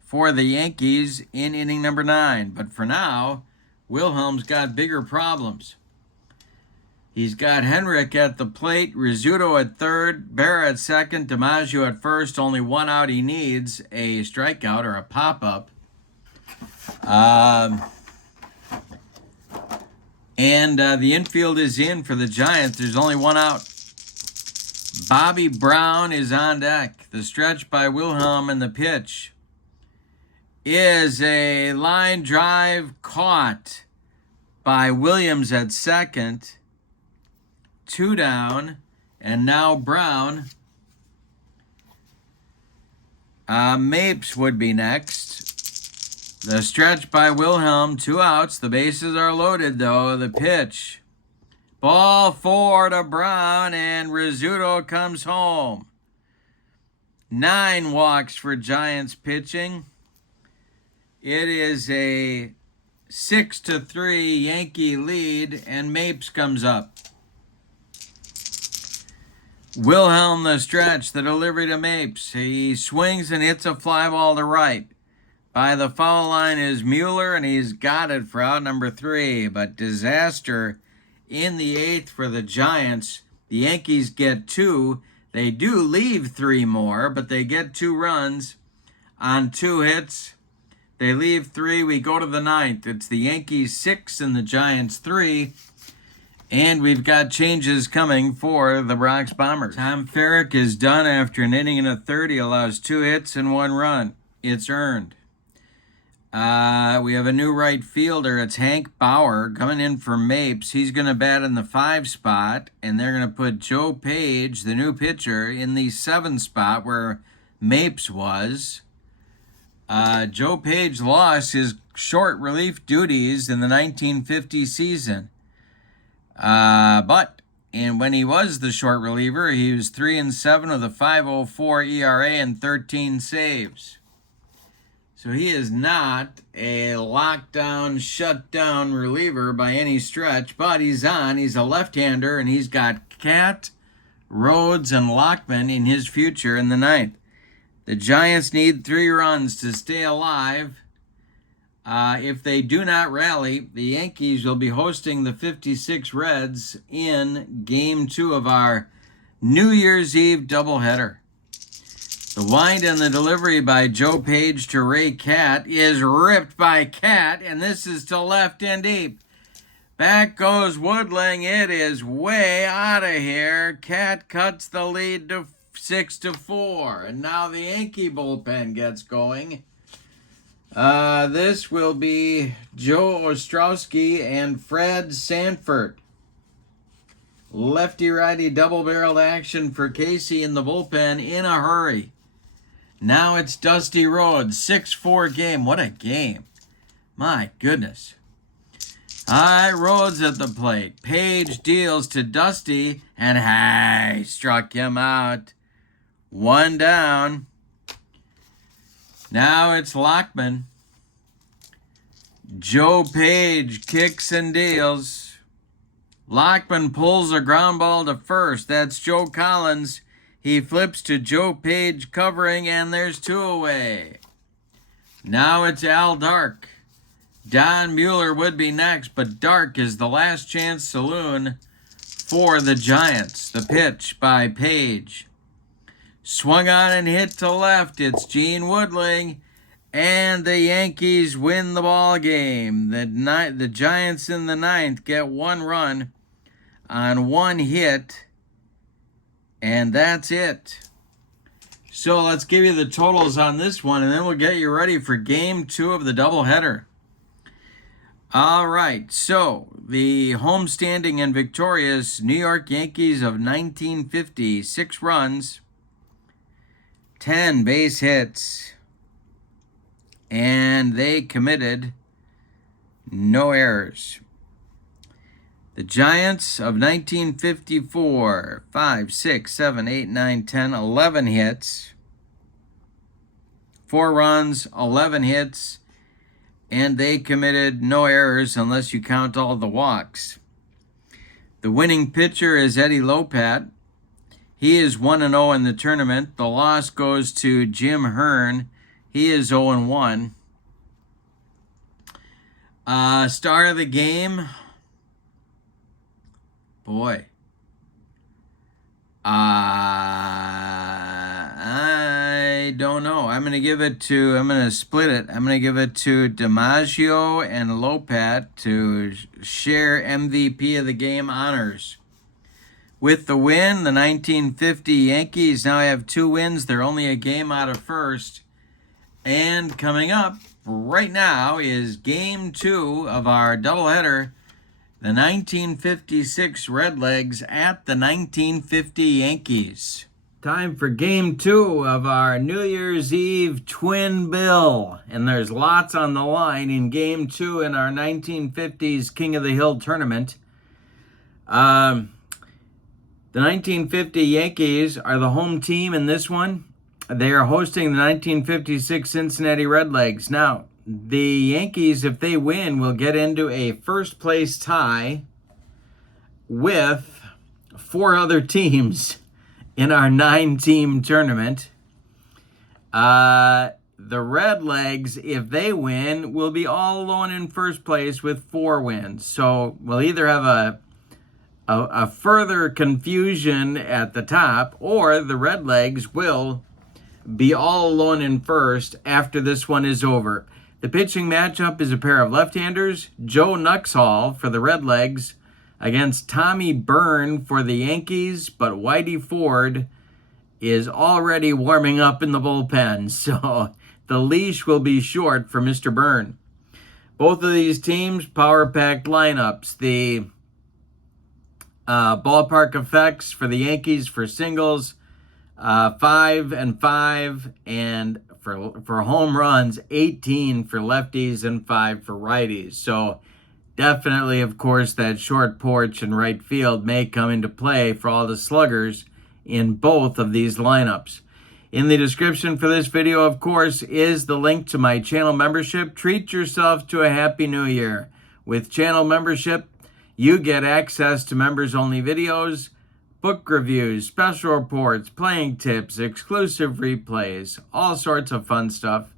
for the Yankees in inning number 9. But for now, Wilhelm's got bigger problems. He's got Henrik at the plate, Rizzuto at third, Berra at second, DiMaggio at first. Only 1 out he needs, a strikeout or a pop-up. The infield is in for the Giants. There's only 1 out. Bobby Brown is on deck. The stretch by Wilhelm, and the pitch is a line drive caught by Williams at second. 2 down, and now Brown. Mapes would be next. The stretch by Wilhelm, 2 outs. The bases are loaded, though. The pitch Ball 4 to Brown, and Rizzuto comes home. 9 walks for Giants pitching. It is a 6-3 Yankee lead, and Mapes comes up. Wilhelm the stretch, the delivery to Mapes. He swings and hits a fly ball to right. By the foul line is Mueller, and he's got it for out number 3. But disaster in the 8th for the Giants. The Yankees get 2. They do leave 3 more, but they get 2 runs on 2 hits. They leave 3. We go to the 9th. It's the Yankees 6 and the Giants 3. And we've got changes coming for the Bronx Bombers. Tom Ferrick is done after an inning and a third. He allows 2 hits and 1 run. It's earned. We have a new right fielder. It's Hank Bauer coming in for Mapes. He's going to bat in the 5 spot, and they're going to put Joe Page, the new pitcher, in the 7 spot where Mapes was. Joe Page lost his short relief duties in the 1950 season. But when he was the short reliever, he was 3-7 with a 5.04 ERA and 13 saves. So he is not a lockdown, shutdown reliever by any stretch, but he's on. He's a left-hander, and he's got Cat, Rhodes, and Lockman in his future in the 9th. The Giants need 3 runs to stay alive. If they do not rally, the Yankees will be hosting the 56 Reds in Game 2 of our New Year's Eve doubleheader. The wind and the delivery by Joe Page to Ray Cat is ripped by Cat, and this is to left and deep. Back goes Woodling. It is way out of here. Cat cuts the lead to 6-4, and now the Yankee bullpen gets going. This will be Joe Ostrowski and Fred Sanford. Lefty-righty double-barreled action for Casey in the bullpen in a hurry. Now it's Dusty Rhodes, 6-4 game. What a game. My goodness. Rhodes at the plate. Page deals to Dusty, and struck him out. 1 down. Now it's Lockman. Joe Page kicks and deals. Lockman pulls a ground ball to first. That's Joe Collins. He flips to Joe Page covering, and there's 2 away. Now it's Al Dark. Don Mueller would be next, but Dark is the last chance saloon for the Giants. The pitch by Page. Swung on and hit to left. It's Gene Woodling, and the Yankees win the ball game. The Giants in the 9th get 1 run on 1 hit, and that's it. So let's give you the totals on this one, and then we'll get you ready for Game 2 of the doubleheader. All right, so the homestanding and victorious New York Yankees of 1950, 6 runs, 10 base hits, and they committed no errors. The Giants of 1954, 5, 6, 7, 8, 9, 10, 11 hits, 4 runs, 11 hits, and they committed no errors unless you count all the walks. The winning pitcher is Eddie Lopat. He is 1-0 in the tournament. The loss goes to Jim Hearn. He is 0-1. Star of the game. Boy. I don't know. I'm going to split it. I'm going to give it to DiMaggio and Lopat to share MVP of the game honors. With the win, the 1950 Yankees now have 2 wins. They're only a game out of first. And coming up right now is Game 2 of our doubleheader. The 1956 Redlegs at the 1950 Yankees. Time for Game 2 of our New Year's Eve twin bill. And there's lots on the line in Game 2 in our 1950s King of the Hill tournament. The 1950 Yankees are the home team in this one. They are hosting the 1956 Cincinnati Redlegs. Now, the Yankees, if they win, will get into a first-place tie with 4 other teams in our 9-team tournament. The Redlegs, if they win, will be all alone in first place with 4 wins. So we'll either have a further confusion at the top, or the Redlegs will be all alone in first after this one is over. The pitching matchup is a pair of left-handers, Joe Nuxhall for the Redlegs against Tommy Byrne for the Yankees, but Whitey Ford is already warming up in the bullpen, so the leash will be short for Mr. Byrne. Both of these teams, power-packed lineups. The ballpark effects for the Yankees for singles, 5 and 5, and for home runs, 18 for lefties and 5 for righties. So definitely, of course, that short porch and right field may come into play for all the sluggers in both of these lineups. In the description for this video, of course, is the link to my channel membership. Treat yourself to a Happy New Year. With channel membership, you get access to members-only videos, book reviews, special reports, playing tips, exclusive replays, all sorts of fun stuff.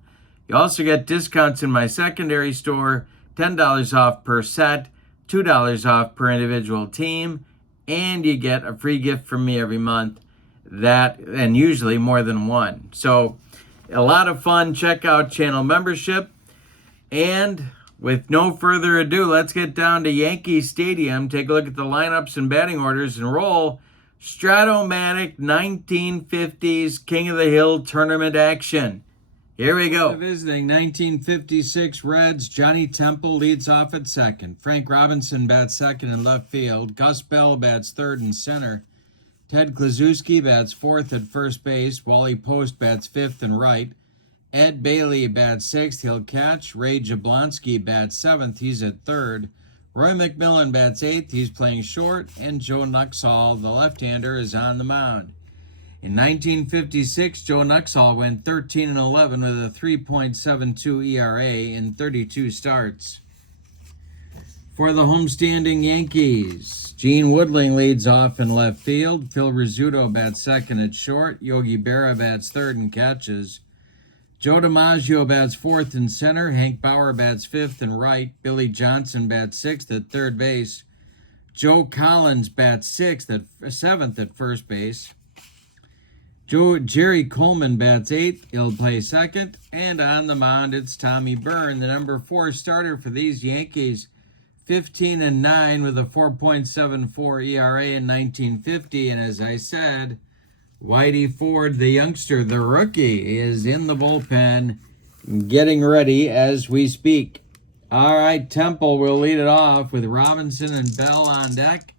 You also get discounts in my secondary store, $10 off per set, $2 off per individual team, and you get a free gift from me every month, and usually more than one. So a lot of fun. Check out channel membership. And with no further ado, let's get down to Yankee Stadium, take a look at the lineups and batting orders, and roll Strat-O-Matic 1950s King of the Hill tournament action. Here we go. Visiting 1956 Reds, Johnny Temple leads off at second. Frank Robinson bats second in left field. Gus Bell bats third in center. Ted Kluszewski bats fourth at first base. Wally Post bats fifth and right. Ed Bailey bats sixth, he'll catch. Ray Jablonski bats seventh, he's at third. Roy McMillan bats eighth, he's playing short. And Joe Nuxhall, the left-hander, is on the mound. In 1956, Joe Nuxhall went 13-11 with a 3.72 ERA in 32 starts. For the homestanding Yankees, Gene Woodling leads off in left field. Phil Rizzuto bats second at short. Yogi Berra bats third and catches. Joe DiMaggio bats fourth in center. Hank Bauer bats fifth and right. Billy Johnson bats sixth at third base. Joe Collins bats seventh at first base. Jerry Coleman bats eighth. He'll play second. And on the mound, it's Tommy Byrne, the number 4 starter for these Yankees. 15-9 with a 4.74 ERA in 1950. And as I said, Whitey Ford, the youngster, the rookie, is in the bullpen getting ready as we speak. All right, Temple will lead it off with Robinson and Bell on deck.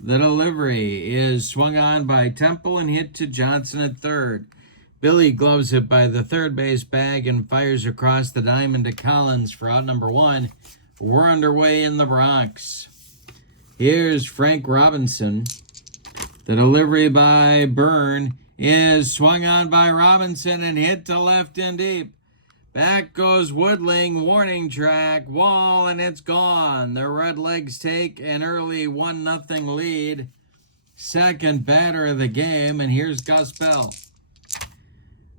The delivery is swung on by Temple and hit to Johnson at third. Billy gloves it by the third base bag and fires across the diamond to Collins for out number 1. We're underway in the Bronx. Here's Frank Robinson. The delivery by Byrne is swung on by Robinson and hit to left and deep. Back goes Woodling, warning track, wall, and it's gone. The Redlegs take an early 1-0 lead. Second batter of the game, and here's Gus Bell.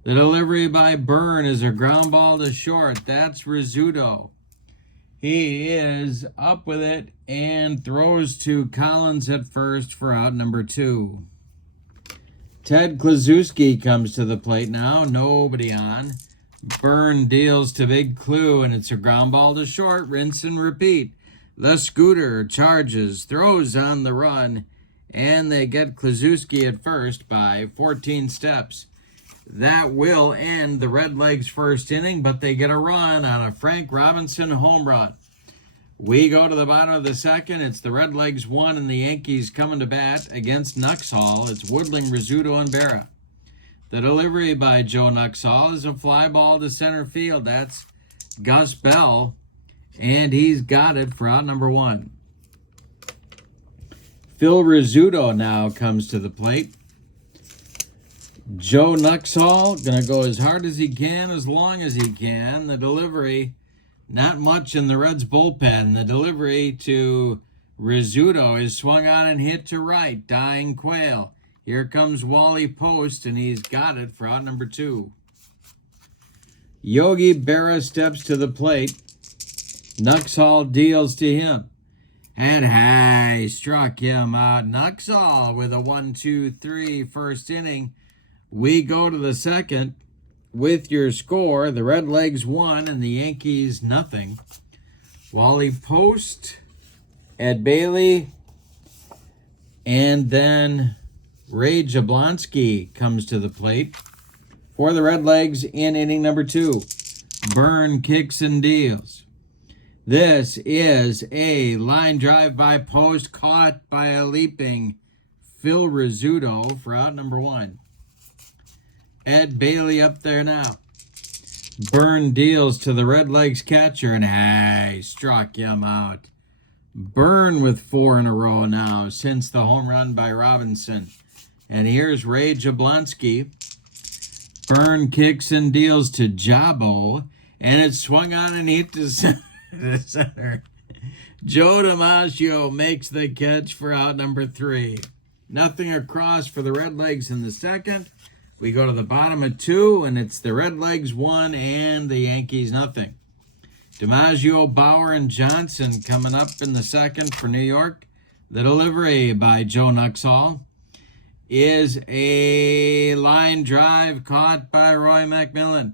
The delivery by Byrne is a ground ball to short. That's Rizzuto. He is up with it and throws to Collins at first for out number 2. Ted Kluszewski comes to the plate now. Nobody on. Byrne deals to Big Clue, and it's a ground ball to short. Rinse and repeat. The Scooter charges, throws on the run, and they get Kluszewski at first by 14 steps. That will end the Redlegs' first inning, but they get a run on a Frank Robinson home run. We go to the bottom of the second. It's the Redlegs 1 and the Yankees coming to bat against Nuxhall. It's Woodling, Rizzuto, and Berra. The delivery by Joe Nuxhall is a fly ball to center field. That's Gus Bell, and he's got it for out number 1. Phil Rizzuto now comes to the plate. Joe Nuxhall going to go as hard as he can, as long as he can. The delivery, not much in the Reds bullpen. The delivery to Rizzuto is swung on and hit to right. Dying Quail. Here comes Wally Post, and he's got it for out number 2. Yogi Berra steps to the plate. Nuxhall deals to him. And high, struck him out. Nuxhall with a 1-2-3 first inning. We go to the second with your score. The Redlegs 1 and the Yankees nothing. Wally Post, Ed Bailey, and then Ray Jablonski comes to the plate for the Redlegs in inning number 2. Byrne kicks and deals. This is a line drive by Post, caught by a leaping Phil Rizzuto for out number 1. Ed Bailey up there now. Byrne deals to the Redlegs catcher, and hey, struck him out. Byrne with 4 in a row now since the home run by Robinson. And here's Ray Jablonski. Byrne kicks and deals to Jabo, and it's swung on and hit to center. Joe DiMaggio makes the catch for out number 3. Nothing across for the Redlegs in the second. We go to the bottom of 2, and it's the Redlegs 1 and the Yankees nothing. DiMaggio, Bauer, and Johnson coming up in the second for New York. The delivery by Joe Nuxhall is a line drive caught by Roy McMillan.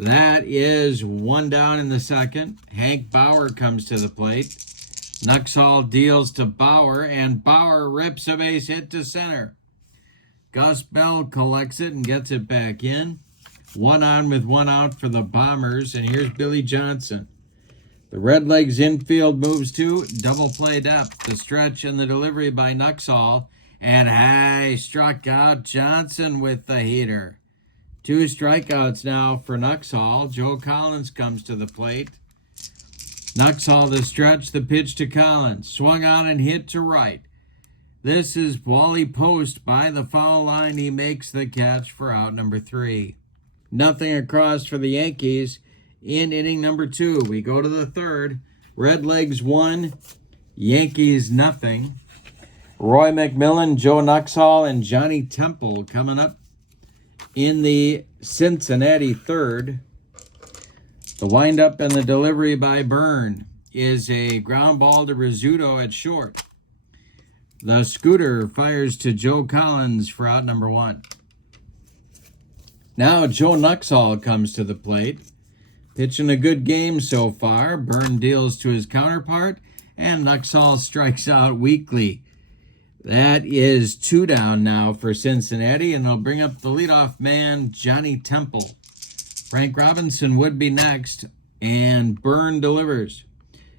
That is 1 down in the second. Hank Bauer comes to the plate. Nuxhall deals to Bauer, and Bauer rips a base hit to center. Gus Bell collects it and gets it back in. 1 on with 1 out for the Bombers, and here's Billy Johnson. The Redlegs infield moves to double play depth. The stretch and the delivery by Nuxhall, and high, struck out Johnson with the heater. 2 strikeouts now for Nuxhall. Joe Collins comes to the plate. Nuxhall the stretch, the pitch to Collins. Swung on and hit to right. This is Wally Post by the foul line. He makes the catch for out number 3. Nothing across for the Yankees in inning number 2. We go to the third. Redlegs 1, Yankees nothing. Roy McMillan, Joe Nuxhall, and Johnny Temple coming up in the Cincinnati third. The windup and the delivery by Byrne is a ground ball to Rizzuto at short. The scooter fires to Joe Collins for out number 1. Now Joe Nuxhall comes to the plate. Pitching a good game so far. Byrne deals to his counterpart, and Nuxhall strikes out weakly. That is 2 down now for Cincinnati, and they'll bring up the leadoff man, Johnny Temple. Frank Robinson would be next, and Byrne delivers.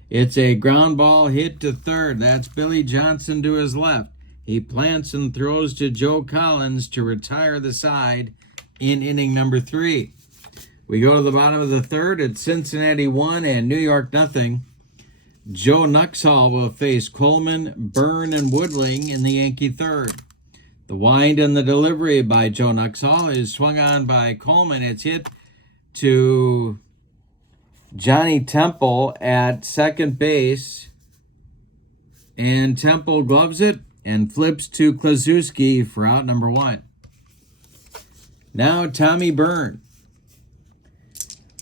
It's a ground ball hit to third. That's Billy Johnson to his left. He plants and throws to Joe Collins to retire the side in inning number 3. We go to the bottom of the third. It's Cincinnati 1 and New York nothing. Joe Nuxhall will face Coleman, Byrne, and Woodling in the Yankee third. The wind and the delivery by Joe Nuxhall is swung on by Coleman. It's hit to Johnny Temple at second base, and Temple gloves it and flips to Klaczewski for out number 1. Now Tommy Byrne,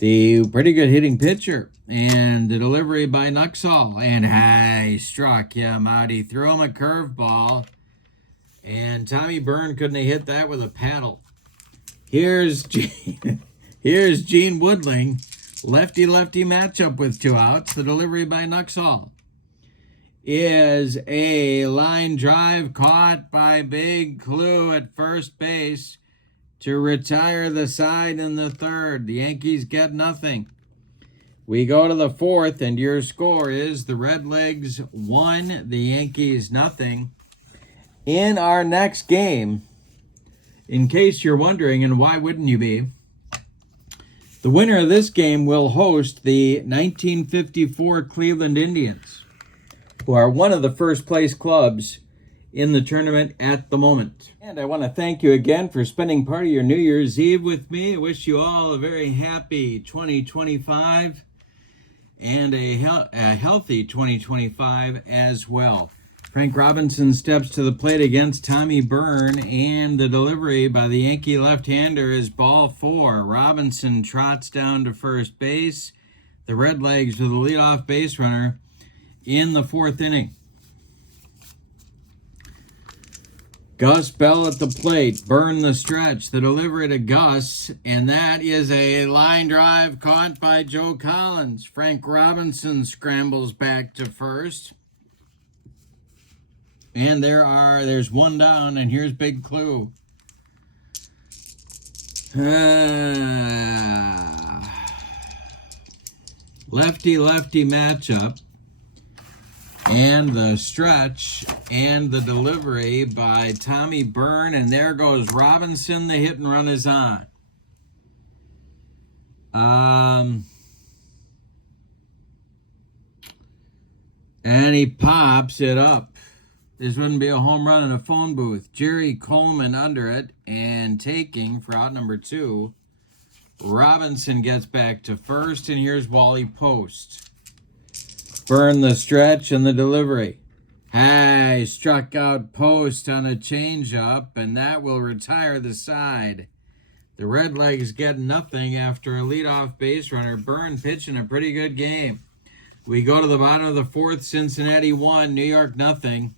the pretty good hitting pitcher, and the delivery by Nuxhall, and high, struck him out. He threw him a curveball, and Tommy Byrne couldn't have hit that with a paddle. Here's Gene Woodling. Lefty-lefty matchup with 2 outs. The delivery by Nuxhall is a line drive caught by Big Clue at first base to retire the side in the third. The Yankees get nothing. We go to the fourth, and your score is the Redlegs 1, the Yankees nothing. In our next game, in case you're wondering, and why wouldn't you be, the winner of this game will host the 1954 Cleveland Indians. who are one of the first place clubs in the tournament at the moment. And I want to thank you again for spending part of your New Year's Eve with me. I wish you all a very happy 2025 and a healthy 2025 as well. Frank Robinson steps to the plate against Tommy Byrne, and the delivery by the Yankee left-hander is ball 4. Robinson trots down to first base. The Redlegs with a leadoff base runner in the 4th inning. Gus Bell at the plate. Byrne the stretch. The delivery to Gus, and that is a line drive caught by Joe Collins. Frank Robinson scrambles back to first. And there's one down, and here's Big Clue. Lefty-lefty matchup. And the stretch and the delivery by Tommy Byrne. And there goes Robinson. The hit and run is on. And he pops it up. This wouldn't be a home run in a phone booth. Jerry Coleman under it and taking for out number 2. Robinson gets back to first, and here's Wally Post. Byrne the stretch and the delivery. Hey, struck out Post on a changeup, and that will retire the side. The Redlegs get nothing after a leadoff base runner. Byrne pitching a pretty good game. We go to the bottom of the 4th. Cincinnati 1, New York nothing.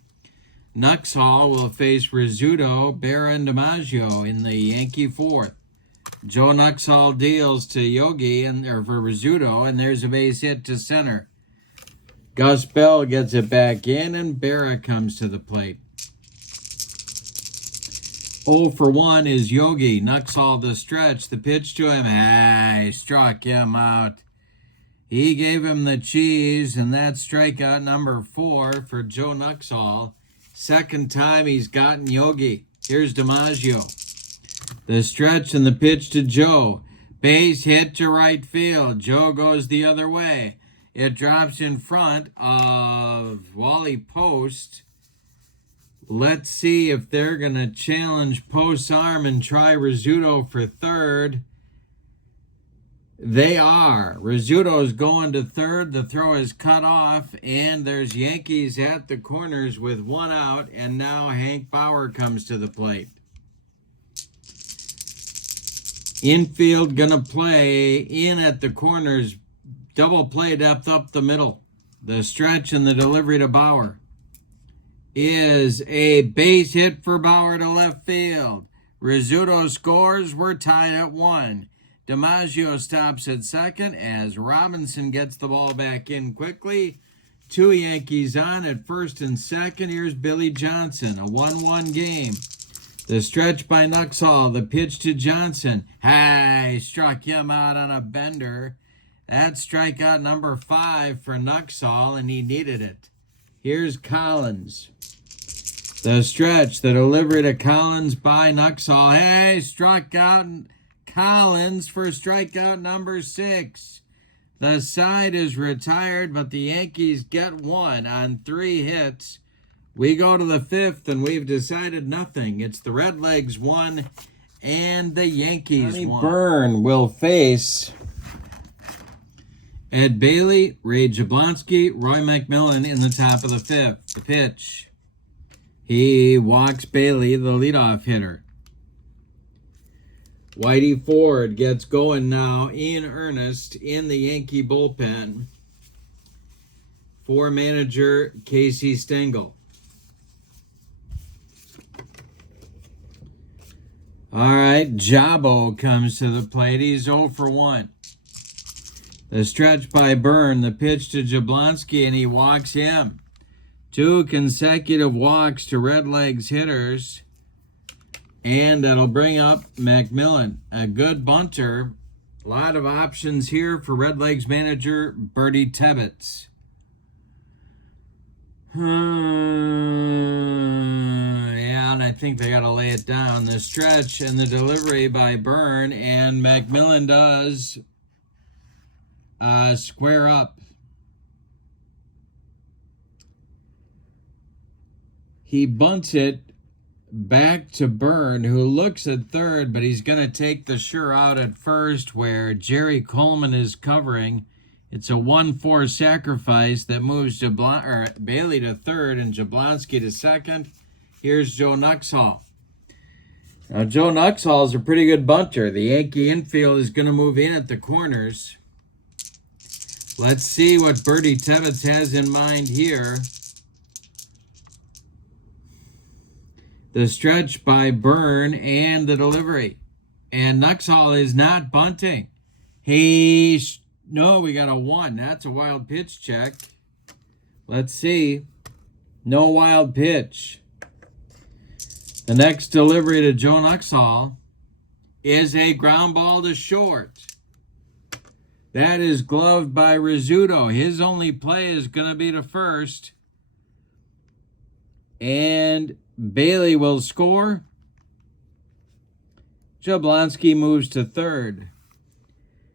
Nuxhall will face Rizzuto, Berra, and DiMaggio in the Yankee 4th. Joe Nuxhall deals to Yogi for Rizzuto, and there's a base hit to center. Gus Bell gets it back in, and Berra comes to the plate. 0 for 1 is Yogi. Nuxhall the stretch. The pitch to him. Hey, struck him out. He gave him the cheese, and that's strikeout number 4 for Joe Nuxhall. Second time he's gotten Yogi. Here's DiMaggio. The stretch and the pitch to Joe. Base hit to right field. Joe goes the other way. It drops in front of Wally Post. Let's see if they're going to challenge Post's arm and try Rizzuto for third. They are. Rizzuto's going to third. The throw is cut off, and there's Yankees at the corners with 1 out, and now Hank Bauer comes to the plate. Infield going to play in at the corners. Double play depth up the middle. The stretch and the delivery to Bauer is a base hit for Bauer to left field. Rizzuto scores. We're tied at 1. DiMaggio stops at second as Robinson gets the ball back in quickly. 2 Yankees on at first and second. Here's Billy Johnson. A 1-1 game. The stretch by Nuxhall. The pitch to Johnson. Hey, struck him out on a bender. That's strikeout number 5 for Nuxhall, and he needed it. Here's Collins. The stretch, the delivery to Collins by Nuxhall. Hey, struck out Collins for strikeout number 6. The side is retired, but the Yankees get 1 on 3 hits. We go to the 5th, and we've decided nothing. It's the Redlegs 1 and the Yankees 1. Byrne will face Ed Bailey, Ray Jablonski, Roy McMillan in the top of the 5th. The pitch. He walks Bailey, the leadoff hitter. Whitey Ford gets going now in earnest in the Yankee bullpen for manager Casey Stengel. All right, Jabo comes to the plate. He's 0 for 1. The stretch by Byrne, the pitch to Jablonski, and he walks him. 2 consecutive walks to Redlegs hitters, and that'll bring up McMillan. A good bunter. A lot of options here for Redlegs manager Bertie Tebbetts. Yeah, and I think they got to lay it down. The stretch and the delivery by Byrne, and McMillan does square up. He bunts it back to Byrne, who looks at third, but he's going to take the sure out at first where Jerry Coleman is covering. It's a 1-4 sacrifice that moves Bailey to third and Jablonski to second. Here's Joe Nuxhall. Now, Joe Nuxhall is a pretty good bunter. The Yankee infield is going to move in at the corners. Let's see what Bertie Tebbetts has in mind here. The stretch by Byrne and the delivery. And Nuxhall is not bunting. No, we got a 1. That's a wild pitch check. Let's see. No wild pitch. The next delivery to Joe Nuxhall is a ground ball to short. That is gloved by Rizzuto. His only play is going to be to first. And Bailey will score. Jablonski moves to third.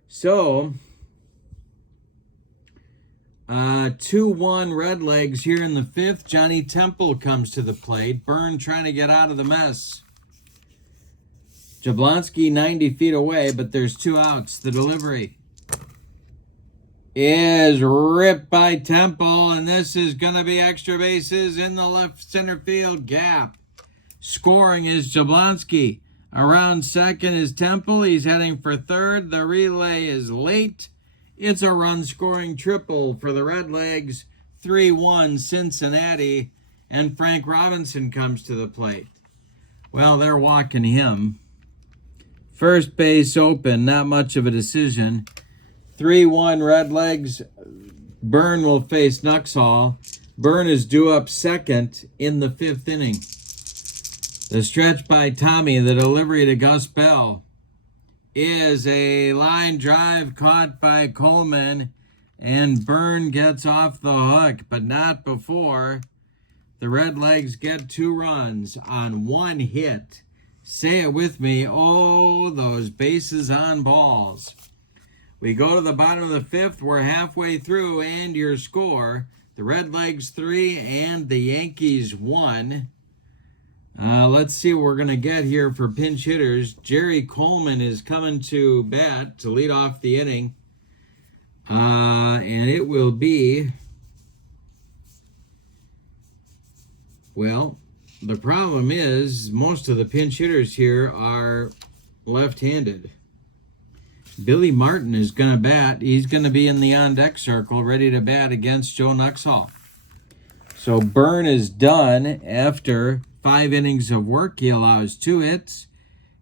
So, 2-1 Redlegs here in the fifth. Johnny Temple comes to the plate. Byrne trying to get out of the mess. Jablonski 90 feet away, but there's 2 outs. The delivery is ripped by Temple, and this is going to be extra bases in the left center field gap. Scoring is Jablonski. Around second is Temple. He's heading for third. The relay is late. It's a run-scoring triple for the Redlegs. 3-1 Cincinnati, and Frank Robinson comes to the plate. Well, they're walking him. First base open, not much of a decision. 3-1 Redlegs. Byrne will face Nuxhall. Byrne is due up second in the 5th inning. The stretch by Tommy, the delivery to Gus Bell, is a line drive caught by Coleman, and Byrne gets off the hook, but not before. The Redlegs get 2 runs on 1 hit. Say it with me. Oh, those bases on balls. We go to the bottom of the 5th. We're halfway through, and your score, the Redlegs 3 and the Yankees 1. Let's see what we're going to get here for pinch hitters. Jerry Coleman is coming to bat to lead off the inning. And it will be, well, the problem is most of the pinch hitters here are left-handed. Billy Martin is going to bat. He's going to be in the on-deck circle ready to bat against Joe Nuxhall. So Byrne is done after 5 innings of work. He allows 2 hits.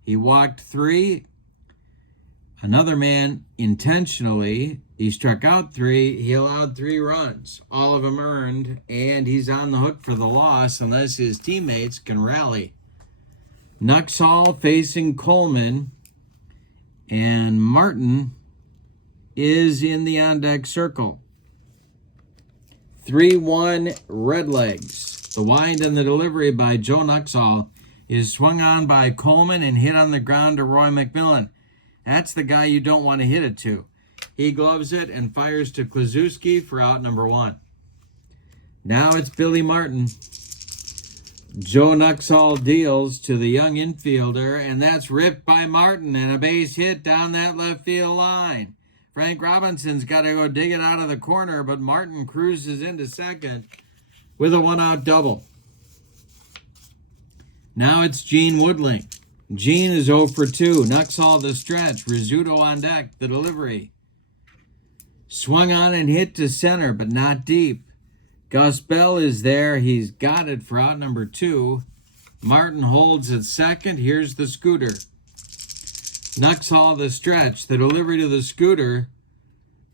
He walked 3. Another man intentionally, he struck out 3. He allowed 3 runs, all of them earned, and he's on the hook for the loss unless his teammates can rally. Nuxhall facing Coleman, and Martin is in the on-deck circle. 3-1 Redlegs. The wind and the delivery by Joe Nuxhall is swung on by Coleman and hit on the ground to Roy McMillan. That's the guy you don't want to hit it to. He gloves it and fires to Kluszewski for out number 1. Now it's Billy Martin. Joe Nuxhall deals to the young infielder, and that's ripped by Martin and a base hit down that left field line. Frank Robinson's got to go dig it out of the corner, but Martin cruises into second with a 1-out double. Now it's Gene Woodling. Gene is 0 for 2. Nuxhall the stretch. Rizzuto on deck. The delivery. Swung on and hit to center, but not deep. Gus Bell is there. He's got it for out number 2. Martin holds at second. Here's the scooter. Nuxhall the stretch. The delivery to the scooter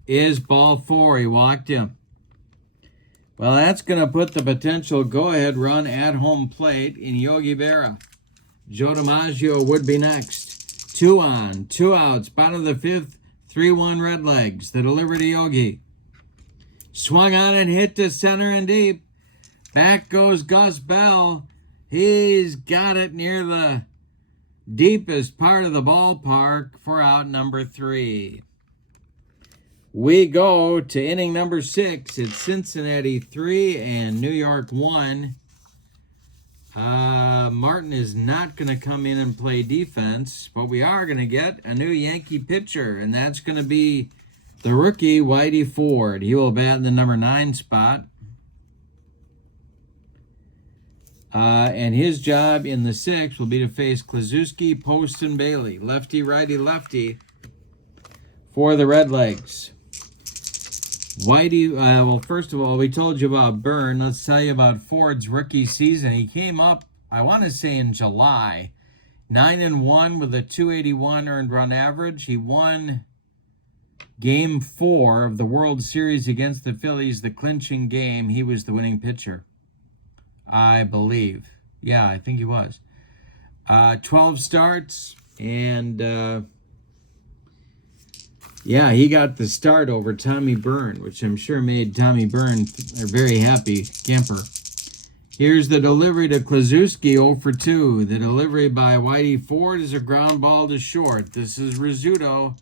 is ball 4. He walked him. Well, that's going to put the potential go-ahead run at home plate in Yogi Berra. Joe DiMaggio would be next. 2 on, 2 outs, bottom of the 5th, 3-1 Redlegs. The delivery to Yogi. Swung on and hit to center and deep. Back goes Gus Bell. He's got it near the deepest part of the ballpark for out number 3. We go to inning number 6. It's Cincinnati 3 and New York 1. Martin is not going to come in and play defense, but we are going to get a new Yankee pitcher, and that's going to be the rookie Whitey Ford. He will bat in the number 9 spot. And his job in the 6th will be to face Kluszewski, Post, and Bailey. Lefty, righty, lefty for the Redlegs. Whitey, well, first of all, we told you about Byrne. Let's tell you about Ford's rookie season. He came up, I want to say in July, 9-1 with a 281 earned run average. He won Game 4 of the World Series against the Phillies, the clinching game. He was the winning pitcher, I believe. Yeah, I think he was. 12 starts, and yeah, he got the start over Tommy Byrne, which I'm sure made Tommy Byrne a very happy camper. Here's the delivery to Kluszewski, 0 for 2. The delivery by Whitey Ford is a ground ball to short. This is Rizzuto.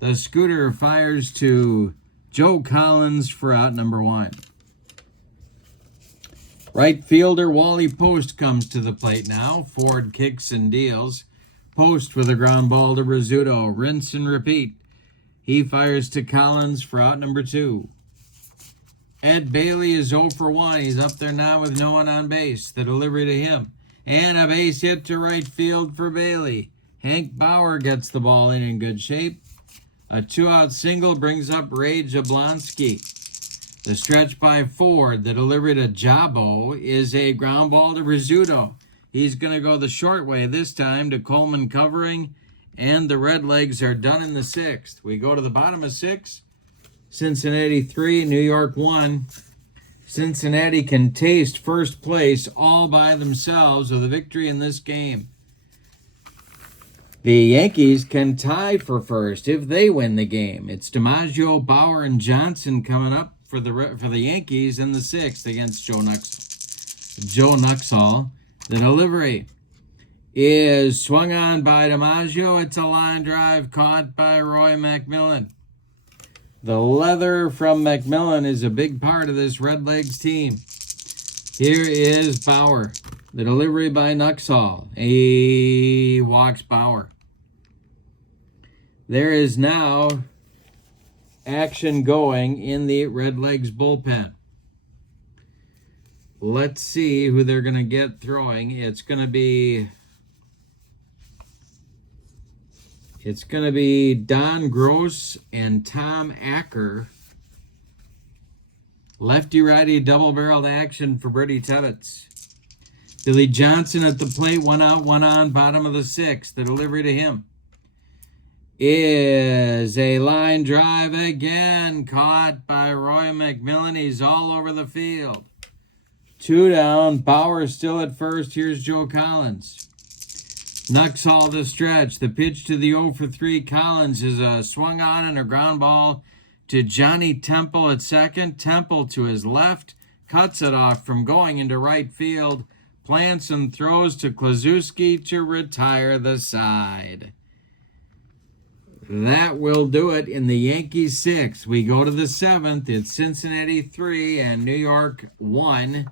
The scooter fires to Joe Collins for out number 1. Right fielder Wally Post comes to the plate now. Ford kicks and deals. Post with a ground ball to Rizzuto. Rinse and repeat. He fires to Collins for out number 2. Ed Bailey is 0 for 1. He's up there now with no one on base. The delivery to him. And a base hit to right field for Bailey. Hank Bauer gets the ball in good shape. A 2-out single brings up Ray Jablonski. The stretch by Ford. The delivery to Jabo is a ground ball to Rizzuto. He's going to go the short way this time to Coleman covering. And the Redlegs are done in the 6th. We go to the bottom of 6. Cincinnati 3, New York 1. Cincinnati can taste first place all by themselves with a victory in this game. The Yankees can tie for first if they win the game. It's DiMaggio, Bauer, and Johnson coming up for the Yankees in the 6th against Joe Nuxhall. The delivery is swung on by DiMaggio. It's a line drive caught by Roy McMillan. The leather from McMillan is a big part of this Redlegs team. Here is Bauer. The delivery by Nuxhall. He walks Bauer. There is now action going in the Redlegs bullpen. Let's see who they're going to get throwing. It's going to be Don Gross and Tom Acker. Lefty-righty double-barreled action for Brady Tebbets. Billy Johnson at the plate, 1 out, 1 on, bottom of the 6th. The delivery to him is a line drive again, caught by Roy McMillan. He's all over the field. 2 down, Bauer still at first. Here's Joe Collins. Nuxhall the stretch. The pitch to the 0 for 3. Collins is a swung on and a ground ball to Johnny Temple at second. Temple to his left. Cuts it off from going into right field. Plants and throws to Kluszewski to retire the side. That will do it in the Yankees 6th. We go to the 7th. It's Cincinnati 3 and New York 1.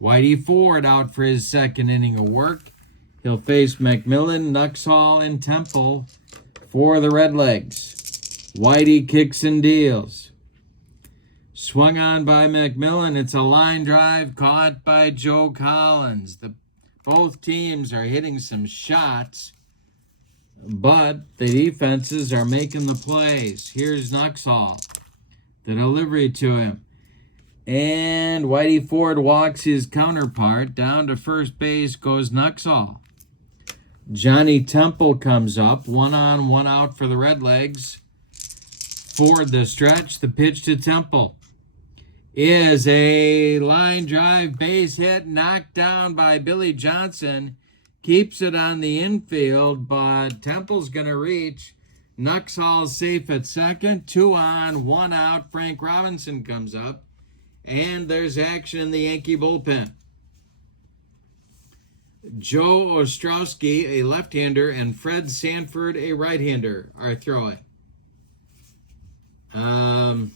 Whitey Ford out for his 2nd inning of work. He'll face McMillan, Nuxhall, and Temple for the Redlegs. Whitey kicks and deals. Swung on by McMillan. It's a line drive caught by Joe Collins. Both teams are hitting some shots, but the defenses are making the plays. Here's Nuxhall. The delivery to him. And Whitey Ford walks his counterpart. Down to first base goes Nuxhall. Johnny Temple comes up. 1 on, 1 out for the Redlegs. Ford the stretch. The pitch to Temple is a line drive base hit, knocked down by Billy Johnson. Keeps it on the infield, but Temple's going to reach. Nuxhall's safe at second. 2 on, 1 out. Frank Robinson comes up. And there's action in the Yankee bullpen. Joe Ostrowski, a left-hander, and Fred Sanford, a right-hander, are throwing. All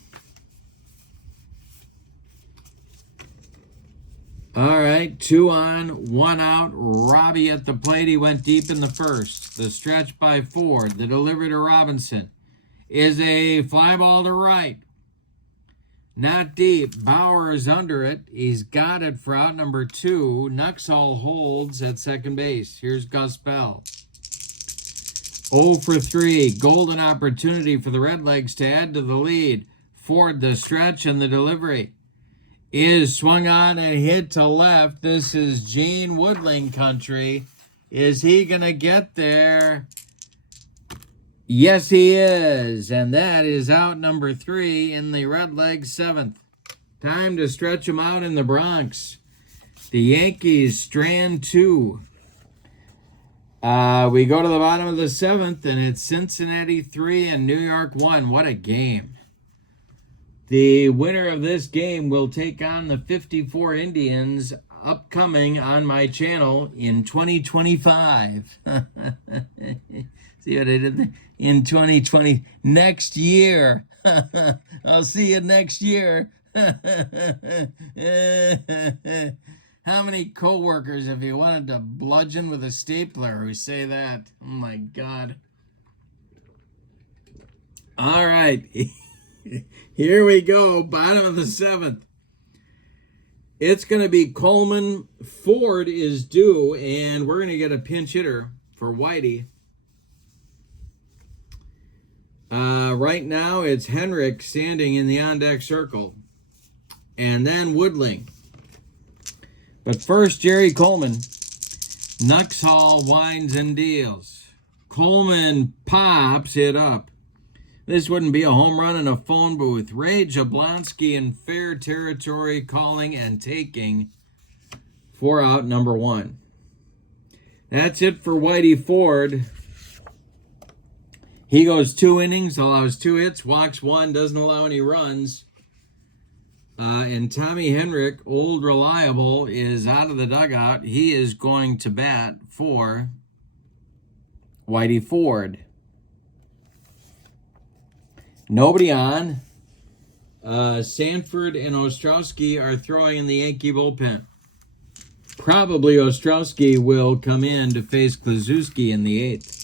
right. right, 2 on, 1 out. Robbie at the plate. He went deep in the first. The stretch by Ford. The delivery to Robinson is a fly ball to right. Not deep. Bauer is under it. He's got it for out number 2. Nuxhall holds at second base. Here's Gus Bell. 0 for 3. Golden opportunity for the Redlegs to add to the lead. Ford, the stretch, and the delivery is swung on and hit to left. This is Gene Woodling country. Is he going to get there? Yes, he is. And that is out number 3 in the Redlegs 7th. Time to stretch him out in the Bronx. The Yankees strand 2. We go to the bottom of the 7th, and it's Cincinnati 3 and New York 1. What a game. The winner of this game will take on the 54 Indians upcoming on my channel in 2025. See what I did there? In 2020, next year. I'll see you next year. How many coworkers have you wanted to bludgeon with a stapler who say that? Oh my God. All right. Here we go. Bottom of the 7th. It's going to be Coleman. Ford is due, and we're going to get a pinch hitter for Whitey. Right now, it's Henrik standing in the on-deck circle. And then Woodling. But first, Jerry Coleman. Nuxhall winds and deals. Coleman pops it up. This wouldn't be a home run in a phone booth. Ray Jablonski in fair territory, calling and taking for out number 1. That's it for Whitey Ford. He goes 2 innings, allows 2 hits, walks 1, doesn't allow any runs. And Tommy Henrik, old reliable, is out of the dugout. He is going to bat for Whitey Ford. Nobody on. Sanford and Ostrowski are throwing in the Yankee bullpen. Probably Ostrowski will come in to face Kluszewski in the 8th.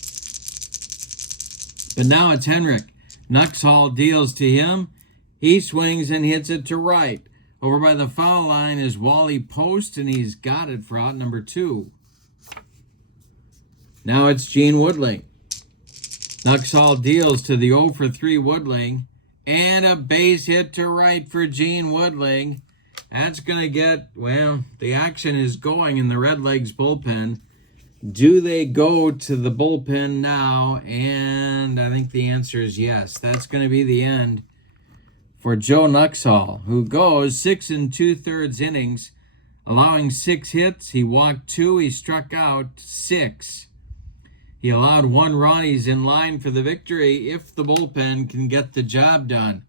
But now it's Henrik. Nuxhall deals to him. He swings and hits it to right. Over by the foul line is Wally Post, and he's got it for out number 2. Now it's Gene Woodling. Nuxhall deals to the 0 for 3 Woodling. And a base hit to right for Gene Woodling. That's going to get, well, the action is going in the Redlegs bullpen. Do they go to the bullpen now? And I think the answer is yes. That's going to be the end for Joe Nuxhall, who goes 6 2/3 innings, allowing 6 hits. He walked 2. He struck out 6. He allowed 1 run. He's in line for the victory if the bullpen can get the job done.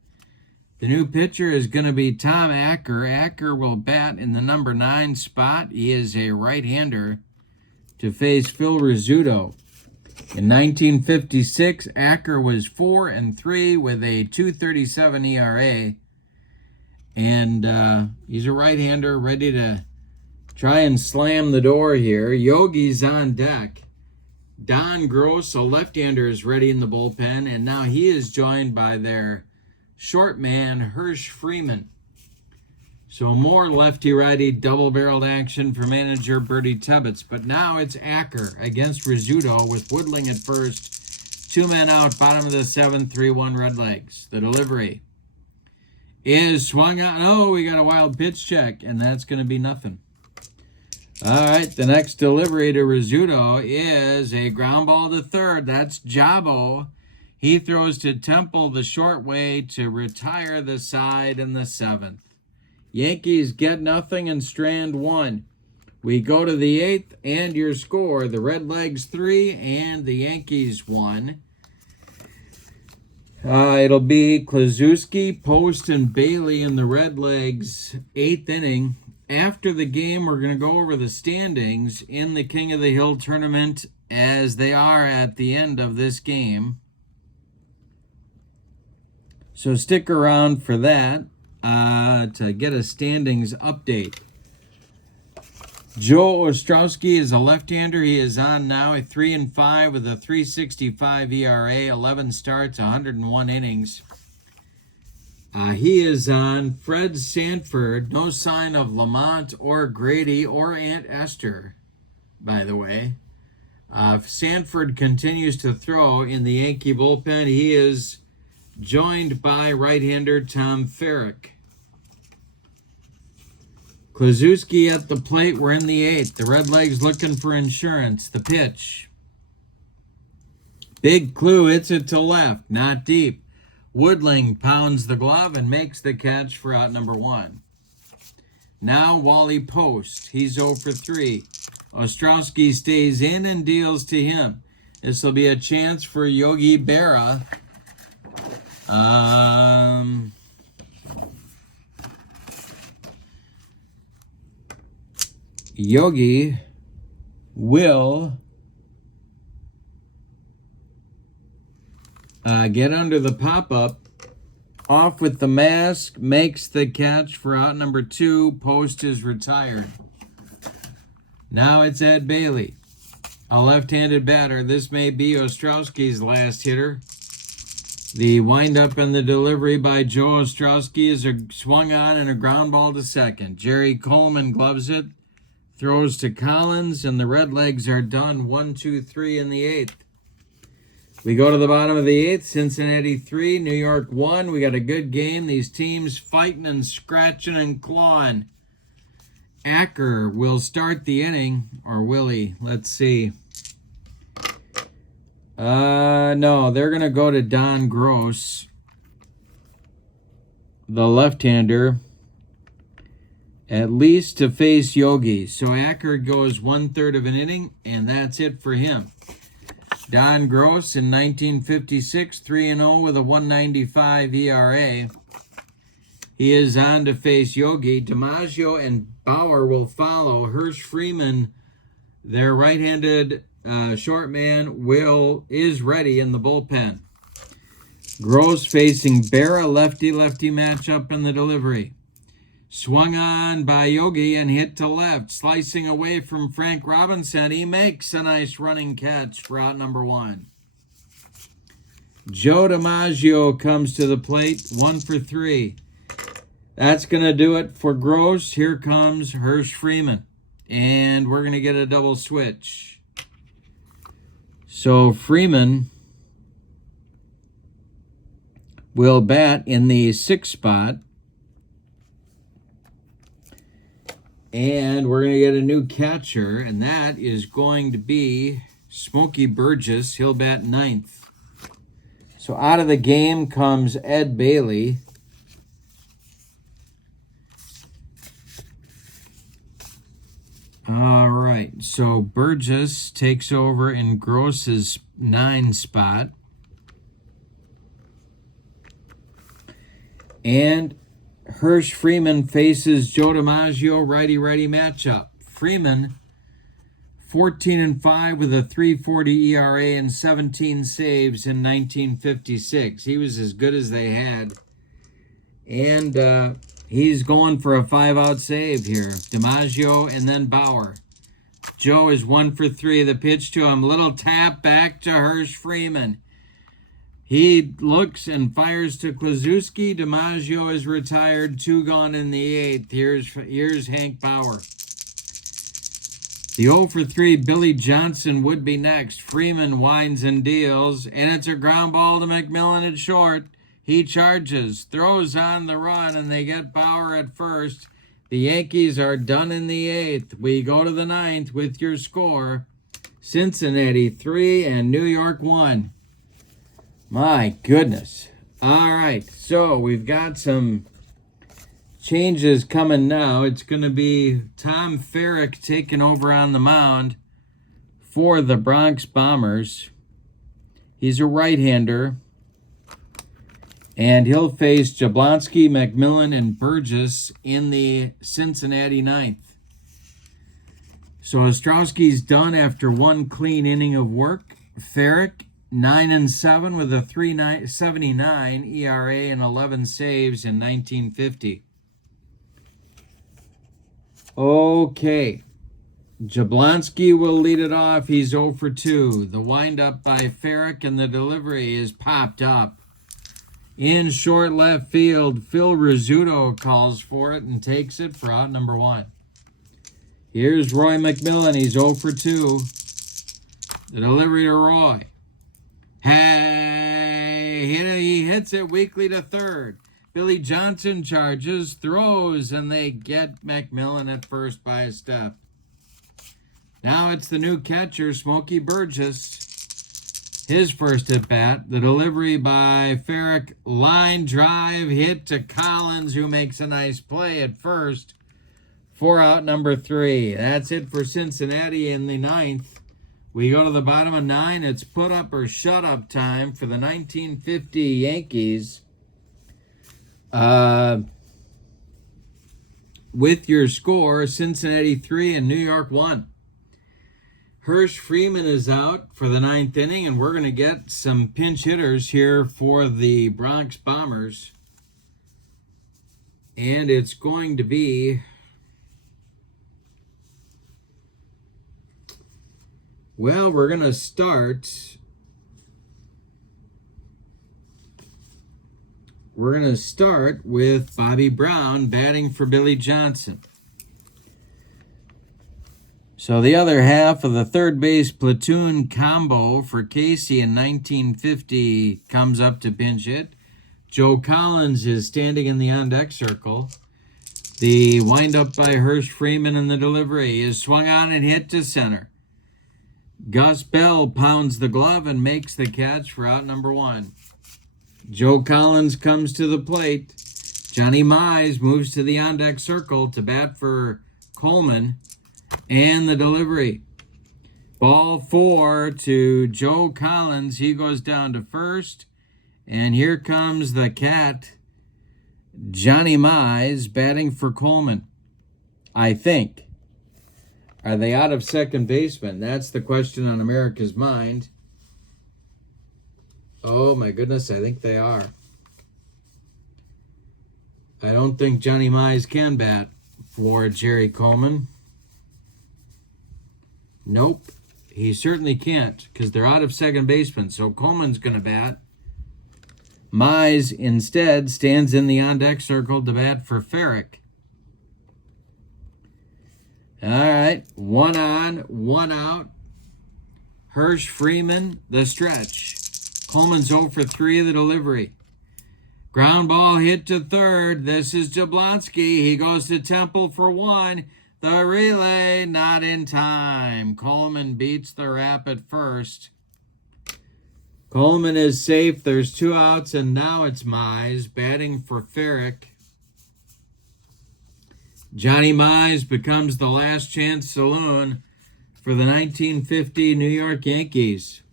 The new pitcher is going to be Tom Acker. Acker will bat in the number 9 spot. He is a right-hander to face Phil Rizzuto. In 1956, Acker was 4-3 with a 2.37 ERA. And he's a right-hander ready to try and slam the door here. Yogi's on deck. Don Gross, a left-hander, is ready in the bullpen. And now he is joined by their short man, Hirsch Freeman. So more lefty-righty double-barreled action for manager Bertie Tebbetts. But now it's Acker against Rizzuto with Woodling at first. 2 men out, bottom of the 7th, 3-1 Redlegs. The delivery is swung out. Oh, we got a wild pitch check, and that's going to be nothing. All right, the next delivery to Rizzuto is a ground ball to third. That's Jabo. He throws to Temple the short way to retire the side in the 7th. Yankees get nothing and strand 1. We go to the 8th, and your score, the Redlegs 3 and the Yankees 1. It'll be Kluszewski, Post, and Bailey in the Redlegs 8th inning. After the game, we're going to go over the standings in the King of the Hill tournament as they are at the end of this game. So stick around for that to get a standings update. Joe Ostrowski is a left-hander. He is on now at 3-5 with a 3.65 ERA, 11 starts, 101 innings. He is on Fred Sanford. No sign of Lamont or Grady or Aunt Esther, by the way. Sanford continues to throw in the Yankee bullpen. He is joined by right-hander Tom Ferrick. Kluszewski at the plate. We're in the 8th. The Redlegs looking for insurance. The pitch. Big Clue hits it to left. Not deep. Woodling pounds the glove and makes the catch for out number 1. Now Wally Post. He's 0 for 3. Ostrowski stays in and deals to him. This will be a chance for Yogi Berra. Yogi will get under the pop-up, off with the mask, makes the catch for out number 2. Post is retired. Now it's Ed Bailey, a left-handed batter. This may be Ostrowski's last hitter. The windup and the delivery by Joe Ostrowski is swung on and a ground ball to second. Jerry Coleman gloves it. Throws to Collins, and the Redlegs are done 1-2-3 in the 8th. We go to the bottom of the 8th. Cincinnati 3, New York 1. We got a good game. These teams fighting and scratching and clawing. Acker will start the inning, or will he? Let's see. No, they're going to go to Don Gross, the left-hander, at least to face Yogi. So Acker goes 1/3 of an inning, and that's it for him. Don Gross in 1956, 3-0 with a 1.95 ERA. He is on to face Yogi. DiMaggio and Bauer will follow. Hirsch Freeman, their right-handed short man, is ready in the bullpen. Gross facing Berra, lefty-lefty matchup in the delivery. Swung on by Yogi and hit to left. Slicing away from Frank Robinson. He makes a nice running catch for out number 1. Joe DiMaggio comes to the plate, 1 for 3. That's going to do it for Gross. Here comes Hirsch Freeman. And we're going to get a double switch. So Freeman will bat in the 6th spot. And we're going to get a new catcher, and that is going to be Smokey Burgess. He'll bat 9th. So out of the game comes Ed Bailey. All right, so Burgess takes over in Gross's 9 spot. And Hirsch Freeman faces Joe DiMaggio, righty-righty matchup. Freeman, 14-5 with a 3.40 ERA and 17 saves in 1956. He was as good as they had. And he's going for a 5-out save here. DiMaggio and then Bauer. Joe is 1 for 3. The pitch to him. Little tap back to Hirsch Freeman. He looks and fires to Kluszewski. DiMaggio is retired. 2 gone in the 8th. Here's Hank Bauer. The 0 for 3, Billy Johnson would be next. Freeman winds and deals, and it's a ground ball to McMillan at short. He charges, throws on the run, and they get Bauer at first. The Yankees are done in the 8th. We go to the 9th with your score. Cincinnati 3 and New York 1. My goodness. All right, so we've got some changes coming now. It's going to be Tom Ferrick taking over on the mound for the Bronx Bombers. He's a right-hander, and he'll face Jablonski, McMillan, and Burgess in the Cincinnati 9th. So Ostrowski's done after 1 clean inning of work. Ferrick, 9-7 with a 3.79 ERA and 11 saves in 1950. Okay. Jablonski will lead it off. He's 0 for 2. The windup by Ferrick and the delivery is popped up. In short left field, Phil Rizzuto calls for it and takes it for out number 1. Here's Roy McMillan. He's 0 for 2. The delivery to Roy. Hey, he hits it weakly to third. Billy Johnson charges, throws, and they get McMillan at first by a step. Now it's the new catcher, Smokey Burgess. His first at bat. The delivery by Ferrick. Line drive hit to Collins, who makes a nice play at first. For out number 3. That's it for Cincinnati in the 9th. We go to the bottom of 9. It's put up or shut up time for the 1950 Yankees. With your score, Cincinnati 3 and New York 1. Hirsch Freeman is out for the 9th inning, and we're going to get some pinch hitters here for the Bronx Bombers. And it's going to be... Well, we're going to start... with Bobby Brown batting for Billy Johnson. So the other half of the third base platoon combo for Casey in 1950 comes up to pinch hit. Joe Collins is standing in the on-deck circle. The windup by Hirsch Freeman and the delivery is swung on and hit to center. Gus Bell pounds the glove and makes the catch for out number 1. Joe Collins comes to the plate. Johnny Mize moves to the on-deck circle to bat for Coleman. And the delivery. Ball 4 to Joe Collins. He goes down to first. And here comes the cat, Johnny Mize, batting for Coleman. I think. Are they out of second baseman? That's the question on America's mind. Oh my goodness, I think they are. I don't think Johnny Mize can bat for Jerry Coleman. Nope, he certainly can't because they're out of second baseman. So Coleman's going to bat. Mize instead stands in the on-deck circle to bat for Ferrick. All right, 1 on, 1 out. Hirsch Freeman, the stretch. Coleman's 0 for 3, the delivery. Ground ball hit to third. This is Jablonski. He goes to Temple for 1. The relay not in time. Coleman beats the rap at first. Coleman is safe. There's 2 outs, and now it's Mize batting for Ferrick. Johnny Mize becomes the last chance saloon for the 1950 New York Yankees.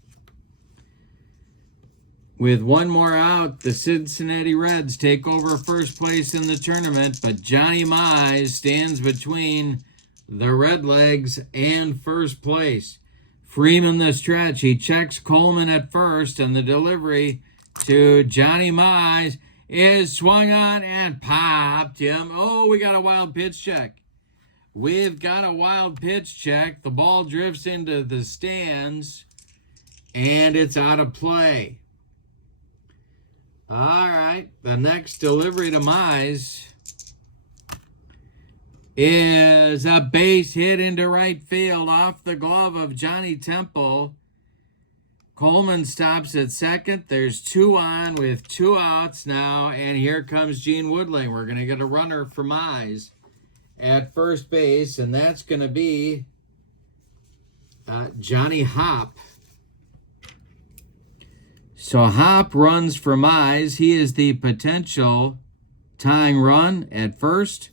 With 1 more out, the Cincinnati Reds take over first place in the tournament, but Johnny Mize stands between the Redlegs and first place. Freeman the stretch. He checks Coleman at first, and the delivery to Johnny Mize is swung on and popped him. Oh, we got a wild pitch check. We've got a wild pitch check. The ball drifts into the stands, and it's out of play. All right, the next delivery to Mize is a base hit into right field off the glove of Johnny Temple. Coleman stops at second. There's 2 on with 2 outs now, and here comes Gene Woodling. We're going to get a runner for Mize at first base, and that's going to be Johnny Hopp. So Hopp runs for Mize. He is the potential tying run at first.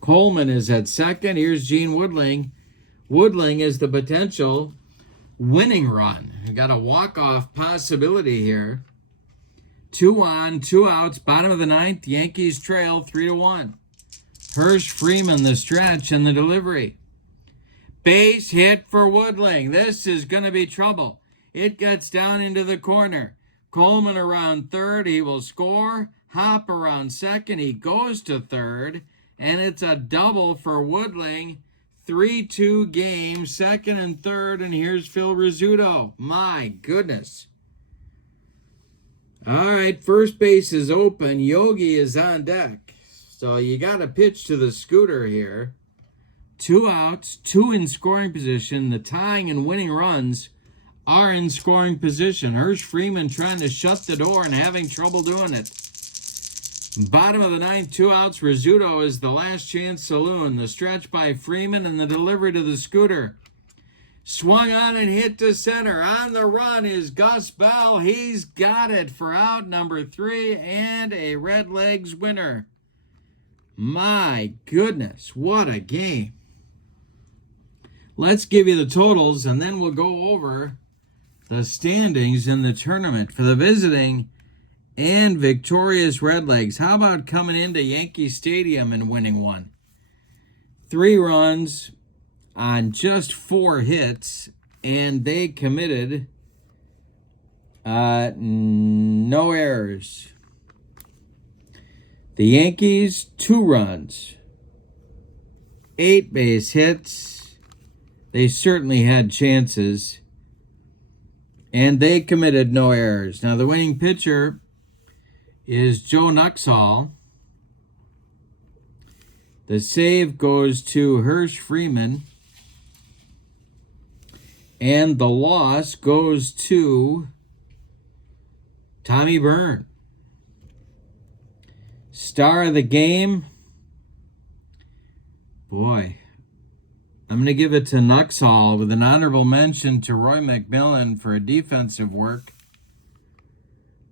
Coleman is at second. Here's Gene Woodling. Woodling is the potential winning run. We got a walk-off possibility here. 2 on, 2 outs, bottom of the 9th. Yankees trail 3-1. Hirsch Freeman the stretch and the delivery. Base hit for Woodling. This is going to be trouble. It gets down into the corner. Coleman around third. He will score. Hopp around second. He goes to third. And it's a double for Woodling. 3-2 game, second and third, and here's Phil Rizzuto. My goodness. All right, first base is open. Yogi is on deck. So you got a pitch to the Scooter here. 2 outs, 2 in scoring position. The tying and winning runs are in scoring position. Hirsch Freeman trying to shut the door and having trouble doing it. Bottom of the ninth, 2 outs. Rizzuto is the last chance saloon. The stretch by Freeman and the delivery to the Scooter. Swung on and hit to center. On the run is Gus Bell. He's got it for out number 3 and a Redlegs winner. My goodness, what a game. Let's give you the totals, and then we'll go over the standings in the tournament for the visiting and victorious Redlegs. How about coming into Yankee Stadium and winning one? 3 runs on just 4 hits, and they committed no errors. The Yankees, 2 runs, 8 base hits. They certainly had chances, and they committed no errors. Now, the winning pitcher is Joe Nuxhall. The save goes to Hirsch Freeman, and the loss goes to Tommy Byrne. Star of the game, boy, I'm going to give it to Nuxhall with an honorable mention to Roy McMillan for defensive work.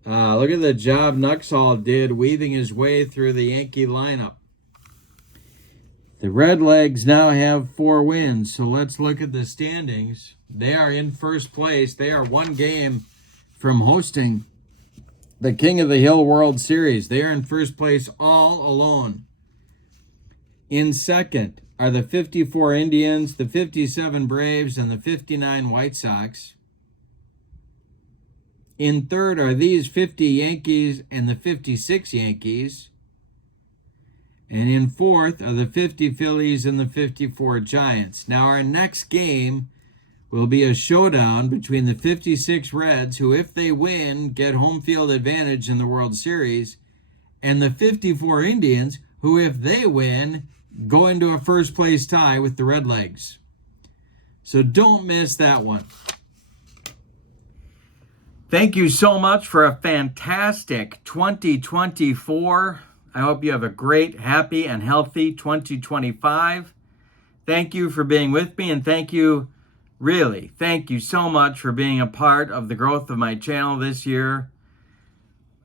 Look at the job Nuxhall did weaving his way through the Yankee lineup. The Redlegs now have 4 wins, so let's look at the standings. They are in first place. They are 1 game from hosting the King of the Hill World Series. They are in first place all alone. In second are the 54 Indians, the 57 Braves, and the 59 White Sox. In third are these 50 Yankees and the 56 Yankees. And in fourth are the 50 Phillies and the 54 Giants. Now our next game will be a showdown between the 56 Reds, who if they win, get home field advantage in the World Series, and the 54 Indians, who if they win, go into a first place tie with the Redlegs. So don't miss that one. Thank you so much for a fantastic 2024. I hope you have a great, happy, and healthy 2025. Thank you for being with me, and thank you so much for being a part of the growth of my channel this year.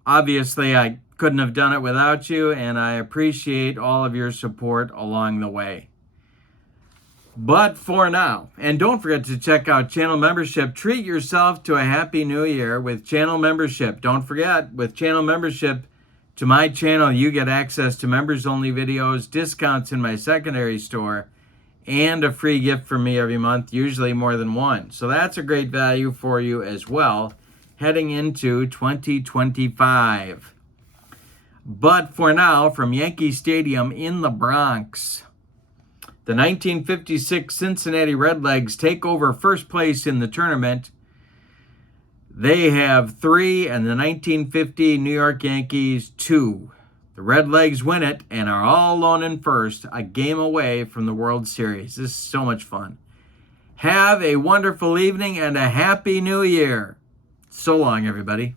Obviously, I couldn't have done it without you, and I appreciate all of your support along the way. But for now, and don't forget to check out channel membership. Treat yourself to a happy new year with channel membership. Don't forget, with channel membership to my channel, you get access to members-only videos, discounts in my secondary store, and a free gift from me every month, usually more than one. So that's a great value for you as well, heading into 2025. But for now, from Yankee Stadium in the Bronx, the 1956 Cincinnati Redlegs take over first place in the tournament. They have 3, and the 1950 New York Yankees 2. The Redlegs win it and are all alone in first, a game away from the World Series. This is so much fun. Have a wonderful evening and a happy new year. So long, everybody.